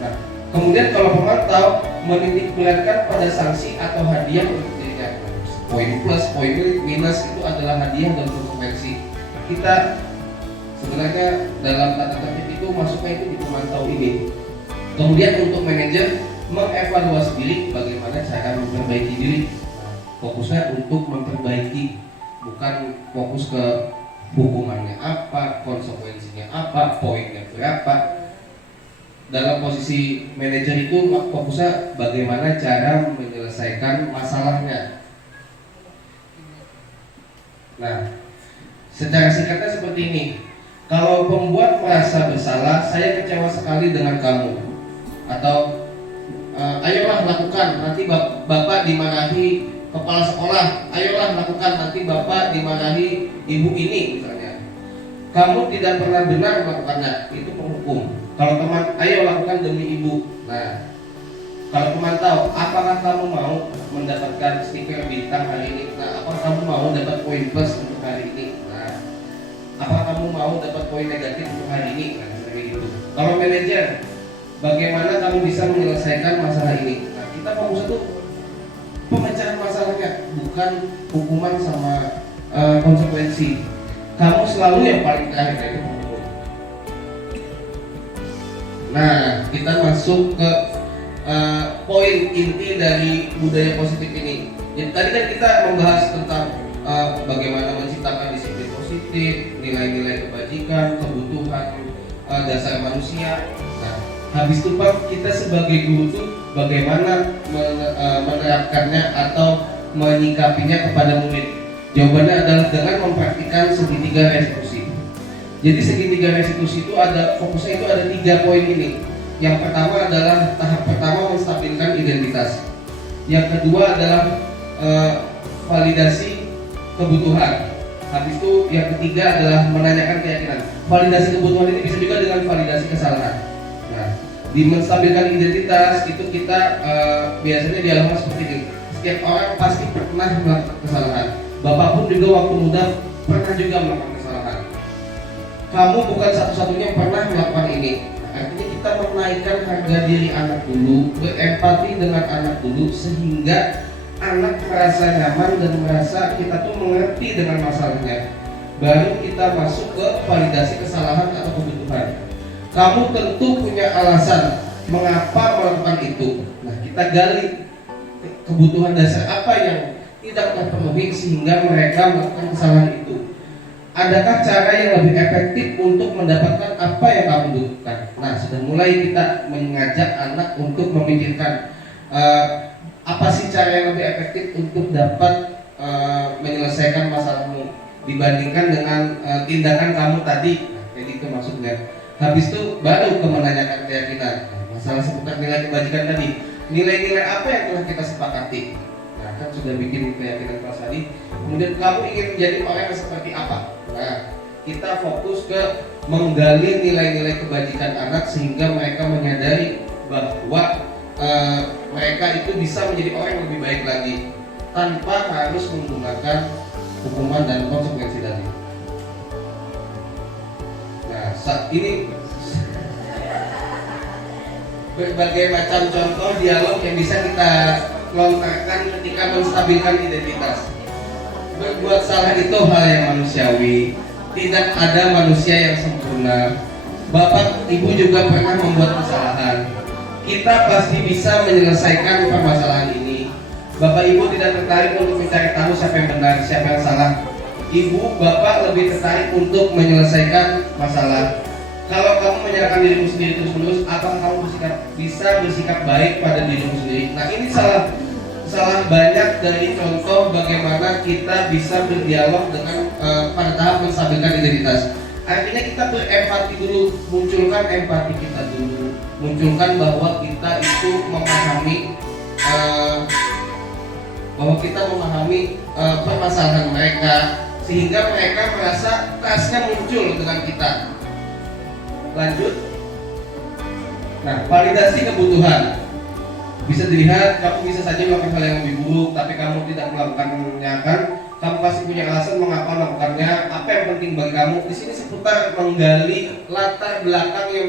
Nah, kemudian kalau pemantau menitik beratkan pada sanksi atau hadiah untuk dirinya. Poin plus, poin minus itu adalah hadiah dan konsekuensi. Kita sebenarnya dalam tata tertib itu masuknya itu di pemantau ini. Kemudian untuk manajer mengevaluasi diri, bagaimana cara memperbaiki diri. Fokusnya untuk memperbaiki, bukan fokus ke hukumannya apa, konsekuensinya apa, poinnya berapa. Dalam posisi manajer itu fokusnya bagaimana cara menyelesaikan masalahnya. Nah, secara singkatnya seperti ini. Kalau pembuat merasa bersalah, saya kecewa sekali dengan kamu, atau ayolah lakukan, nanti bapak dimarahi kepala sekolah, ayolah lakukan, nanti bapak dimarahi ibu ini misalnya. Kamu tidak pernah benar melakukannya, itu penghukum. Kalau teman, ayo lakukan demi ibu. Nah, kalau pemantau, apakah kamu mau mendapatkan stiker bintang hari ini? Nah, apakah kamu mau dapat poin plus untuk hari ini? Nah, apakah kamu mau dapat poin negatif untuk hari ini? Nah, seperti itu. Kalau manajer, bagaimana kamu bisa menyelesaikan masalah ini? Nah, kita fokus itu pemecahan masalahnya, bukan hukuman sama konsekuensi. Kamu selalu yang paling terakhir itu. Nah, kita masuk ke poin inti dari budaya positif ini. Jadi tadi kan kita membahas tentang bagaimana menciptakan disiplin positif, nilai-nilai kebajikan, kebutuhan dasar manusia. Nah, habis itu Pak, kita sebagai guru tuh bagaimana menerapkannya atau menyikapinya kepada murid? Jawabannya adalah dengan mempraktikkan segitiga restitusi. Jadi segitiga restitusi itu fokusnya itu ada 3 poin ini. Yang pertama adalah tahap pertama menstabilkan identitas. Yang kedua adalah validasi kebutuhan. Habis itu yang ketiga adalah menanyakan keyakinan. Validasi kebutuhan ini bisa juga dengan validasi kesalahan. Nah, di menstabilkan identitas itu kita biasanya dialogkan seperti ini. Setiap orang pasti pernah melakukan kesalahan. Bapak pun juga waktu muda pernah juga melakukan kesalahan. Kamu bukan satu-satunya yang pernah melakukan ini. Artinya kita menaikkan harga diri anak dulu, berempati dengan anak dulu, sehingga anak merasa nyaman dan merasa kita tuh mengerti dengan masalahnya. Baru kita masuk ke validasi kesalahan atau kebutuhan. Kamu tentu punya alasan mengapa melakukan itu. Nah, kita gali kebutuhan dasar apa yang tidak terpenuhi sehingga mereka melakukan kesalahan itu. Adakah cara yang lebih efektif untuk mendapatkan apa yang kamu butuhkan? Nah, sudah mulai kita mengajak anak untuk memikirkan apa sih cara yang lebih efektif untuk dapat menyelesaikan masalahmu dibandingkan dengan tindakan kamu tadi. Nah, jadi itu maksudnya. Habis itu baru ke menanyakan keyakinan. Masalah seputar nilai kebajikan tadi. Nilai-nilai apa yang telah kita sepakati? Nah, kan sudah bikin keyakinan kelas tadi. Kemudian kamu ingin menjadi orang yang seperti apa? Nah, kita fokus ke menggali nilai-nilai kebajikan anak sehingga mereka menyadari bahwa mereka itu bisa menjadi orang yang lebih baik lagi tanpa harus menggunakan hukuman dan konsekuensi tadi. Nah, saat ini berbagai macam contoh dialog yang bisa kita lontarkan ketika menstabilkan identitas. Berbuat salah itu hal yang manusiawi. Tidak ada manusia yang sempurna. Bapak, ibu juga pernah membuat kesalahan. Kita pasti bisa menyelesaikan permasalahan ini. Bapak, ibu tidak tertarik untuk mencari tahu siapa yang benar, siapa yang salah. Ibu, bapak lebih tertarik untuk menyelesaikan masalah. Kalau kamu menyerahkan dirimu sendiri terus-menerus, apakah kamu bisa bersikap baik pada dirimu sendiri? Nah, ini salah banyak dari contoh bagaimana kita bisa berdialog dengan pada tahap menstabilkan identitas. Artinya kita berempati dulu, munculkan empati kita dulu, munculkan bahwa kita itu memahami permasalahan mereka, sehingga mereka merasa trustnya muncul dengan kita. Lanjut. Nah, validasi kebutuhan. Bisa dilihat, kamu bisa saja melakukan hal yang lebih buruk, tapi kamu tidak melakukannya kan? Kamu pasti punya alasan mengapa melakukannya. Apa yang penting bagi kamu? Di sini seputar menggali latar belakang yang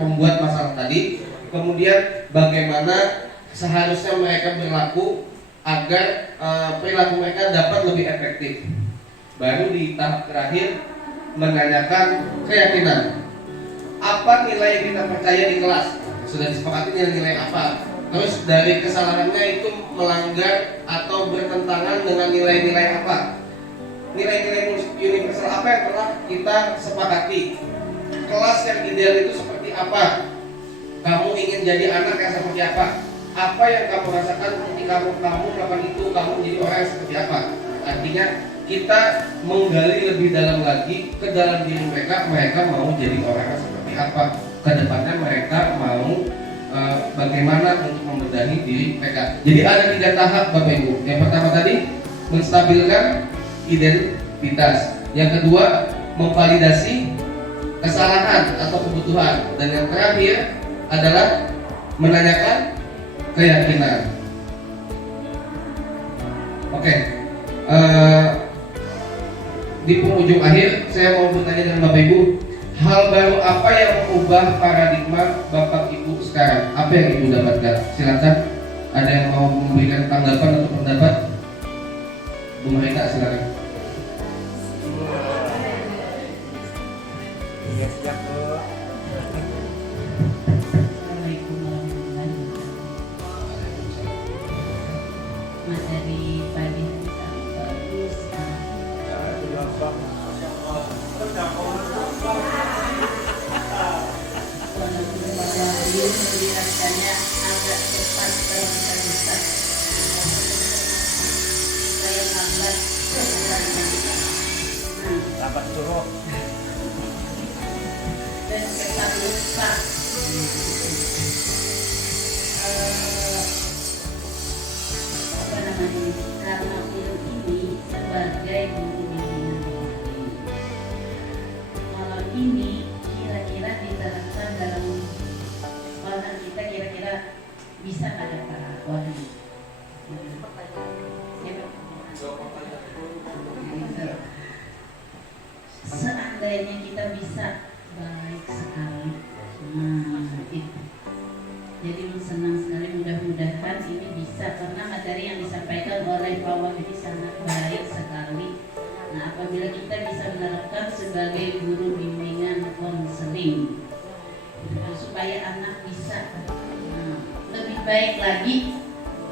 membuat masalah tadi. Kemudian bagaimana seharusnya mereka berlaku agar perilaku mereka dapat lebih efektif. Baru di tahap terakhir menanyakan keyakinan. Apa nilai yang kita percaya di kelas? Sudah disepakati nilai-nilai apa? Terus dari kesalahannya itu melanggar atau bertentangan dengan nilai-nilai apa? Nilai-nilai universal apa yang telah kita sepakati? Kelas yang ideal itu seperti apa? Kamu ingin jadi anak yang seperti apa? Apa yang kamu rasakan ketika kamu melakukan itu? Kamu menjadi orang yang seperti apa? Artinya kita menggali lebih dalam lagi ke dalam diri mereka mau jadi orang yang seperti apa? Kedepannya mereka mau bagaimana untuk membenahi diri mereka. Jadi ada 3 tahap Bapak Ibu. Yang pertama tadi menstabilkan identitas. Yang kedua memvalidasi kesalahan atau kebutuhan. Dan yang terakhir adalah menanyakan keyakinan. Oke. Di penghujung akhir saya mau bertanya dengan Bapak Ibu, hal baru apa yang mengubah paradigma Bapak Ibu sekarang? Apa yang Ibu dapatkan? Silakan, ada yang mau memberikan tanggapan atau pendapat? dulu menjelaskannya agak cepat tergesa-gesa. Saya lambat Dapat suruh. dan cepat lupa. Apa namanya? Karena film ini sebagai bukti bimbingan rohani. Kalau ini kira-kira diterapkan dalam sekolah kita, kira-kira bisa ada para wali? Seandainya kita bisa, baik sekali. Nah, itu. Jadi senang sekali, mudah-mudahan ini bisa, karena materi yang disampaikan oleh Pak Wahidi sangat baik sekali. Nah, apabila kita bisa menerapkan sebagai guru bimbingan konseling, supaya anak bisa lebih baik lagi,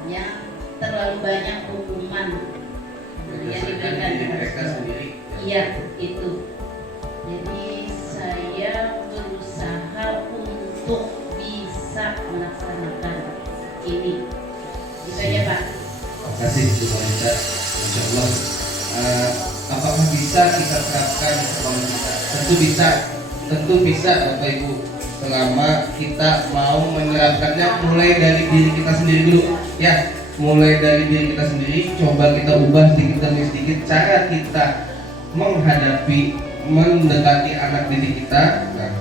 yang terlalu banyak hukuman yang diberikan diri mereka sendiri. Iya, itu. Jadi saya berusaha untuk bisa melaksanakan ini. Itu aja, Pak. Terima kasih Bu Wanita. Insya Allah apakah bisa kita terapkan di sekolah kita? Tentu bisa Bapak Ibu, selama kita mau menerapkannya mulai dari diri kita sendiri dulu ya. Mulai dari diri kita sendiri, coba kita ubah sedikit demi sedikit cara kita menghadapi, mendekati anak didik kita. Nah,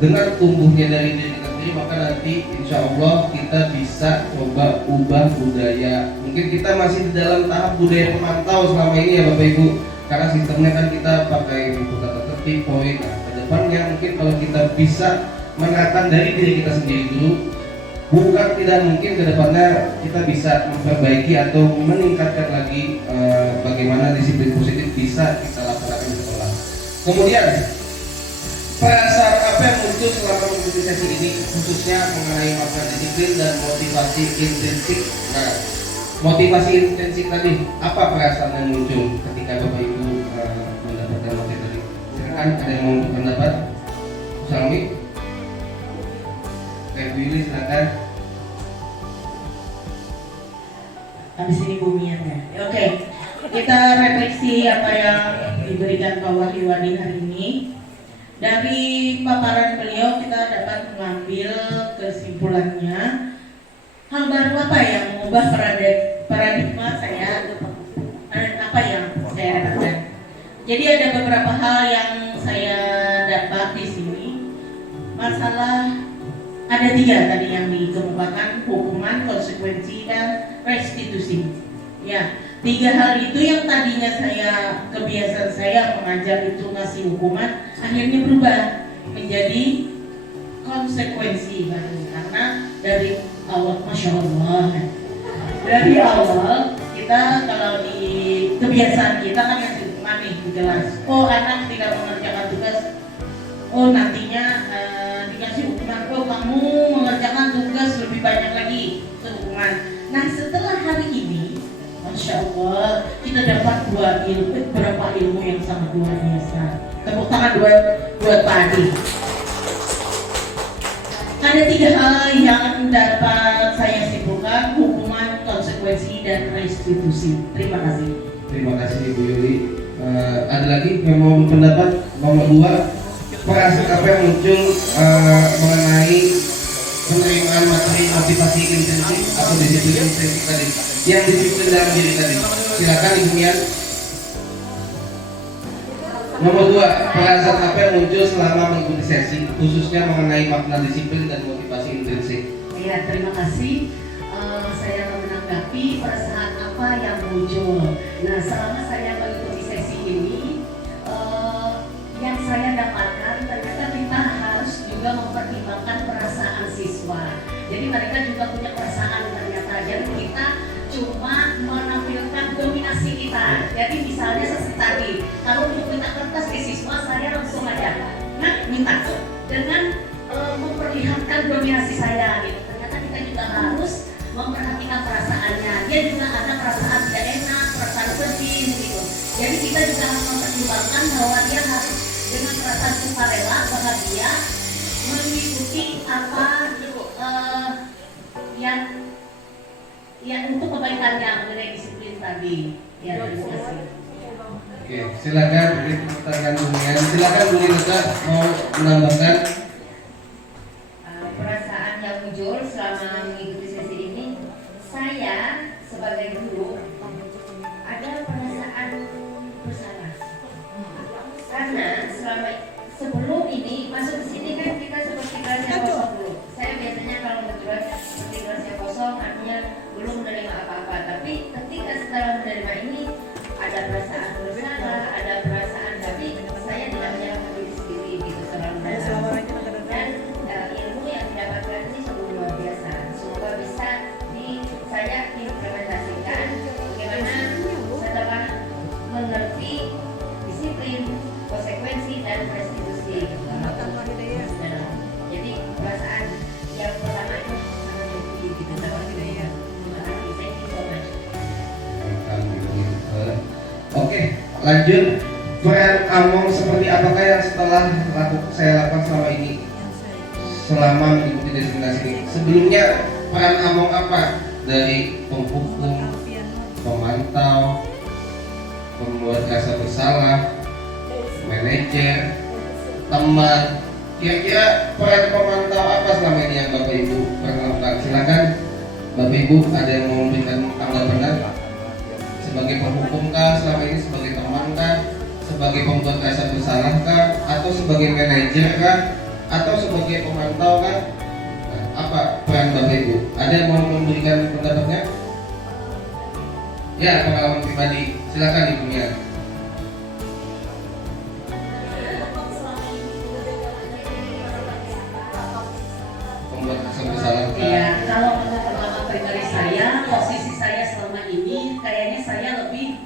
dengan tumbuhnya dari diri kita sendiri, maka nanti insya Allah kita bisa coba ubah budaya. Mungkin kita masih di dalam tahap budaya pemantau selama ini ya Bapak Ibu, karena sistemnya kan kita pakai buku tata tertib, poin. Nah, ke depannya mungkin kalau kita bisa menatap dari diri kita sendiri dulu, bukan tidak mungkin ke depannya kita bisa memperbaiki atau meningkatkan lagi bagaimana disiplin positif bisa kita laksanakan di sekolah. Kemudian perasaan apa yang muncul selama mengikuti sesi ini, khususnya mengenai makna disiplin dan motivasi intrinsik. Nah, motivasi intrinsik tadi, apa perasaan yang muncul ketika Bapak Ibu mendapatkan materi tadi? Silakan, ada yang mau pendapat? Salmi? Bu Yuli, silakan. Habis ini bumian ya. Oke, kita refleksi apa yang diberikan Pak Wahdi hari ini. Dari paparan beliau kita dapat mengambil kesimpulannya, hal baru apa yang mengubah paradigma saya, dan apa yang saya dapatkan. Jadi ada beberapa hal yang saya dapat di sini. Masalah ada 3 tadi yang dikemukakan, hukuman, konsekuensi, dan restitusi. Ya, 3 hal itu yang tadinya kebiasaan saya mengajar itu ngasih hukuman, akhirnya berubah menjadi konsekuensi baru. Karena dari awal, Masya Allah, dari awal kita kalau di kebiasaan kita kan yang hukuman nih jelas. Oh, anak tidak mengerjakan tugas, oh nantinya dikasih hukuman. Oh, kamu mengerjakan tugas lebih banyak lagi hukuman. Nah, setelah hari ini, Masya Allah, kita dapat beberapa ilmu yang sangat luar biasa. Tepuk tangan buat Pak Adi. Ada 3 hal yang dapat saya simpulkan: hukuman, konsekuensi, dan restitusi. Terima kasih. Terima kasih Ibu Yuli. Ada lagi yang mau pendapat? Nomor 2, perasaan apa yang muncul mengenai penerimaan materi motivasi intrinsik atau disiplin intrinsik tadi, yang disiplin dalam diri tadi? Silakan Ibu Mian. Nomor 2, perasaan apa yang muncul selama mengikuti sesi, khususnya mengenai makna disiplin dan motivasi intrinsik? Ya, terima kasih. Saya akan menanggapi perasaan apa yang muncul. Nah, selama saya mengikuti sesi ini, yang saya dapatkan ternyata kita harus juga mempertimbangkan perasaan siswa. Jadi mereka juga punya perasaan ternyata. Jadi kita cuma menampilkan dominasi kita. Jadi misalnya seperti tadi, kalau untuk minta kertas ke siswa, saya langsung aja, nah minta, dengan memperlihatkan dominasi saya gitu. Ternyata kita juga harus memperhatikan perasaannya. Dia juga ada perasaan tidak enak, perasaan sedih gitu. Jadi kita juga harus mempertimbangkan bahwa dia harus dengan perasaan sukarela, bahagia, mengikuti apa yang untuk kebaikannya mengenai disiplin tadi. Ya, terima kasih. Oke, silakan beri pertanyaan dunia. Silakan Bu Nita mau menambahkan. Perasaan yang muncul selama mengikuti sesi ini, saya sebagai guru ada perasaan bersalah karena sebelum ini masuk ke sini kan kita seperti gelasnya kosong dulu. Saya biasanya kalau bergerak seperti gelasnya kosong artinya belum menerima apa-apa, tapi ketika setelah menerima ini ada perasaan bersalah, ada perasaan tapi saya tidak menyalahkan diri sendiri gitu terlalu dalam. Dan ilmu yang didapatkan ini sungguh luar biasa. Semoga bisa saya implementasikan bagaimana setelah mengerti disiplin, konsekuensi dan restitusi. Jadi perasaan yang pertama itu sangat tinggi gitu. Terima kasih. Thank you so much. Oke, lanjut. Peran Among seperti apakah yang saya lakukan selama ini? Selama mengikuti destinasi ini. Sebelumnya peran Among apa? Dari penghukum, pemantau, pembuat rasa bersalah, manajer, teman. Kira-kira peran pemantau apa selama ini yang Bapak Ibu pernah lakukan? Silakan Bapak Ibu ada yang mau memberikan tanggapan? Sebagai penghukum kah selama ini, sebagai teman kah, sebagai pembuat rasa bersalah kah, atau sebagai manajer kah, atau sebagai pemantau kah? Nah, apa peran Bapak Ibu? Ada yang mau memberikan pendapatnya? Ya, pengalaman pribadi. Silakan Ibu Mia. Pembuat rasa bersalah kah? Ya, kalau menurut pengalaman pribadi saya, posisi saya selama ini kayaknya saya lebih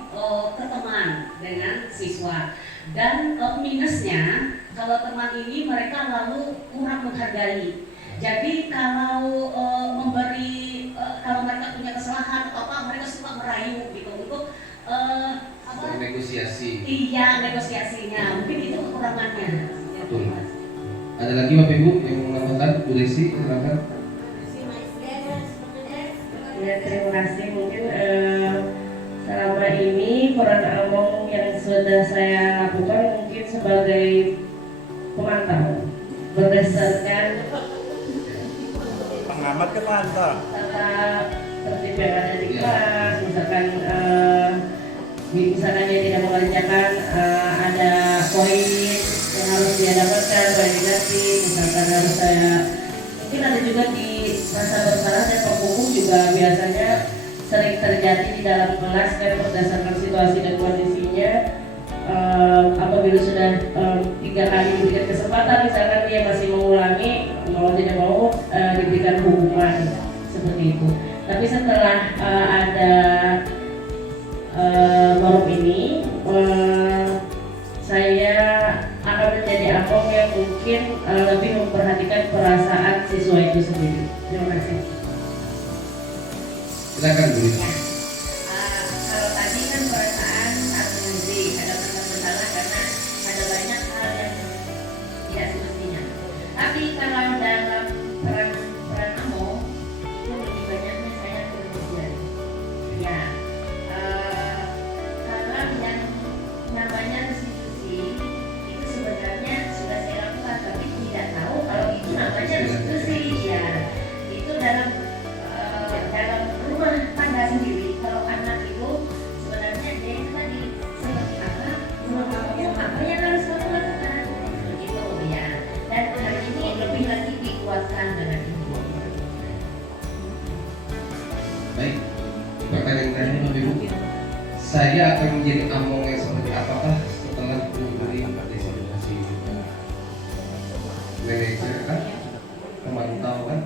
ke teman dengan siswa. Dan minusnya, kalau teman ini mereka lalu kurang menghargai. Jadi kalau kalau mereka punya kesalahan atau apa, mereka suka merayu gitu untuk negosiasi. Iya, negosiasinya. Mungkin itu kekurangannya. Betul. Ada lagi Bapak Ibu yang mau menambahkan? Bu Desi, silakan. Ya, terima kasih. Mungkin selama ini peran Among yang sudah saya lakukan mungkin sebagai pemantau berdasarkan pengamat ke kantor. tata tertib yang ada di kelas. Misalkan dia tidak mengerjakan ada poin yang harus dia dapatkan, validasi, misalkan harus saya mungkin ada juga di rasa bersalah dan penghukum juga biasanya sering terjadi di dalam kelas kan berdasarkan situasi dan kondisinya. Apabila sudah 3 kali diberikan kesempatan misalkan dia masih mengulangi, mau tidak mau diberikan hukuman seperti itu. Tapi setelah ada forum ini, saya akan menjadi Among yang mungkin lebih memperhatikan perasaan siswa itu sendiri. Terima kasih. Silakan Bu. Kalau tadi kan perasaan harus mengerti, ada perasaan bersalah karena ada banyak hal yang tidak semestinya. Tapi kalau dalam peran Among itu lebih banyaknya saya belajar. Ya, kalau yang namanya restitusi itu sebenarnya sudah saya lakukan, tapi tidak tahu kalau itu namanya restitusi. Ya, itu dalam rumah tangga sendiri. Kalau anak itu sebenarnya dia itu tadi seperti apa, apa yang harus kamu lakukan, begitu ya. Dan hari ini lebih lagi dikuatkan dengan ini. Baik, pertanyaan terakhir Bapak Ibu. Saya akan menjadi Among yang seperti apakah setelah memberi destinasi manajer kan, pemantau kan?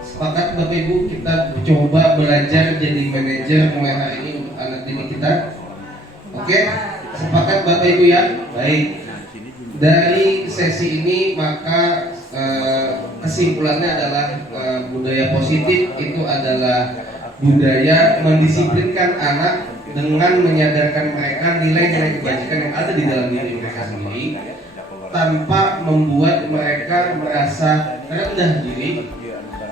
Sepakat Bapak Ibu kita coba belajar jadi manajer mulai hari ini untuk anak didik kita. Oke, sepakat Bapak Ibu ya. Baik. Dari sesi ini maka kesimpulannya adalah budaya positif itu adalah budaya mendisiplinkan anak dengan menyadarkan mereka nilai-nilai kebajikan yang ada di dalam diri mereka sendiri tanpa membuat mereka merasa rendah diri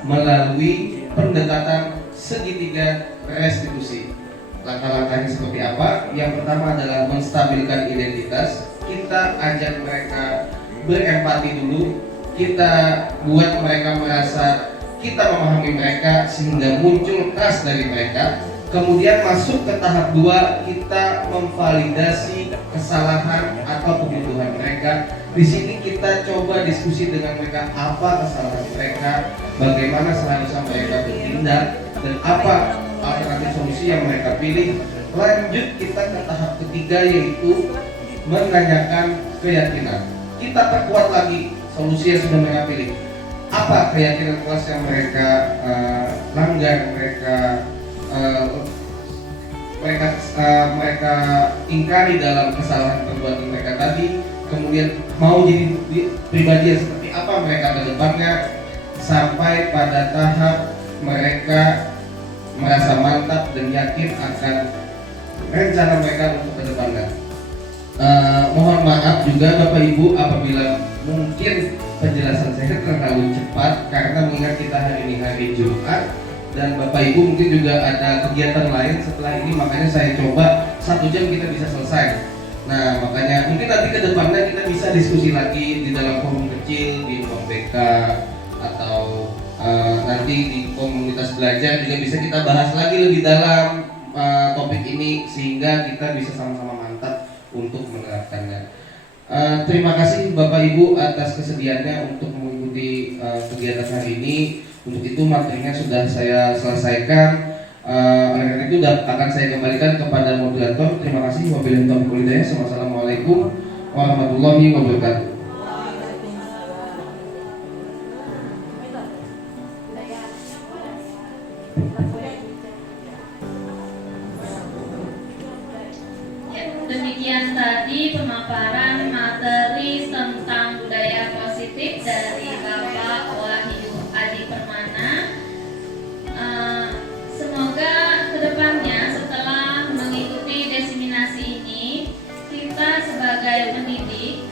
melalui pendekatan segitiga restitusi. Langkah-langkahnya seperti apa? Yang pertama adalah menstabilkan identitas. Kita ajak mereka berempati dulu. Kita buat mereka merasa kita memahami mereka sehingga muncul trust dari mereka. Kemudian masuk ke tahap 2, kita memvalidasi kesalahan atau kebutuhan mereka. Di sini kita coba diskusi dengan mereka apa kesalahan mereka, bagaimana seharusnya mereka bertindak, dan apa alternatif solusi yang mereka pilih. Lanjut kita ke tahap ketiga, yaitu menanyakan keyakinan. Kita perkuat lagi solusi yang sudah mereka pilih. Apa keyakinan kelas yang mereka langgar, mereka ingkari dalam kesalahan perbuatan mereka tadi. Kemudian mau jadi pribadi yang seperti apa mereka ke depannya, sampai pada tahap mereka merasa mantap dan yakin akan rencana mereka untuk ke depannya. Mohon maaf juga Bapak Ibu apabila mungkin penjelasan saya terlalu cepat, karena mengingat kita hari ini hari Jumat dan Bapak Ibu mungkin juga ada kegiatan lain setelah ini, makanya saya coba 1 jam kita bisa selesai. Nah, makanya mungkin nanti ke depannya kita bisa diskusi lagi di dalam forum kecil, di ruang BK, atau nanti di komunitas belajar juga bisa kita bahas lagi lebih dalam topik ini, sehingga kita bisa sama-sama mantap untuk menerapkannya. Terima kasih Bapak Ibu atas kesediaannya untuk mengikuti kegiatan hari ini. Untuk itu materinya sudah saya selesaikan. Oleh karena itu akan saya kembalikan kepada moderator. Terima kasih. Wabillahi taufiq wal hidayah. Wassalamualaikum warahmatullahi wabarakatuh. Demikian tadi pemaparan materi tentang budaya positif dari Bapak Wahyu Adi Permana. Semoga kedepannya setelah mengikuti diseminasi ini, kita sebagai pendidik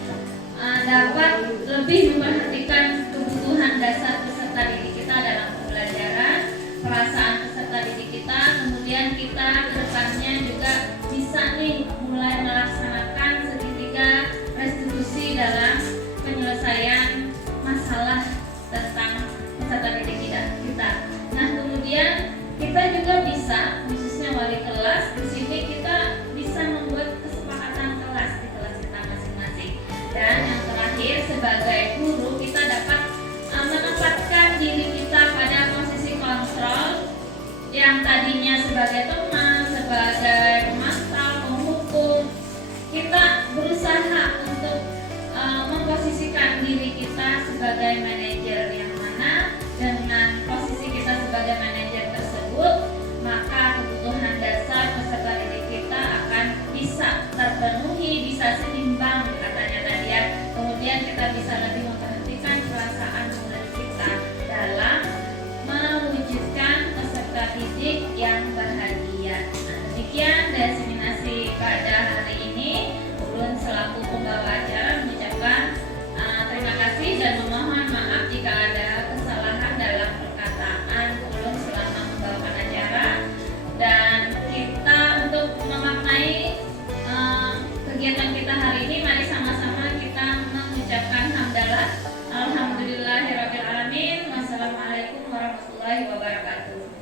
dapat lebih memperhatikan kebutuhan dasar peserta didik kita dalam pembelajaran, perasaan peserta didik kita. Kemudian kita kedepannya juga bisa nih mulai melaksanakan segitiga restitusi dalam penyelesaian masalah tentang peserta didik kita. Nah, kemudian kita juga bisa, khususnya wali kelas, di sini kita bisa membuat kesepakatan kelas di kelas kita masing-masing. Dan yang terakhir, sebagai guru kita dapat menempatkan diri kita pada posisi kontrol, yang tadinya sebagai teman, sebagai pemantau, penghukum. Kita berusaha untuk memposisikan diri kita sebagai manajer, yang mana dengan posisi kita sebagai manajer tersebut, maka kebutuhan dasar peserta didik kita akan bisa terpenuhi, bisa seimbang katanya tadi ya. Kemudian kita bisa lebih memperhatikan perasaan murid kita dalam mewujudkan peserta didik yang bahagia. Nah, demikian diseminasi pada hari ini. Ulun selaku pembawa acara mengucapkan terima kasih dan memohon maaf jika ada kesalahan dalam perkataan ulun selama membawakan acara. Dan kita untuk memaknai kegiatan kita hari ini, mari sama-sama kita mengucapkan hamdalah. Alhamdulillahirabbil alamin. Wassalamualaikum warahmatullahi wabarakatuh.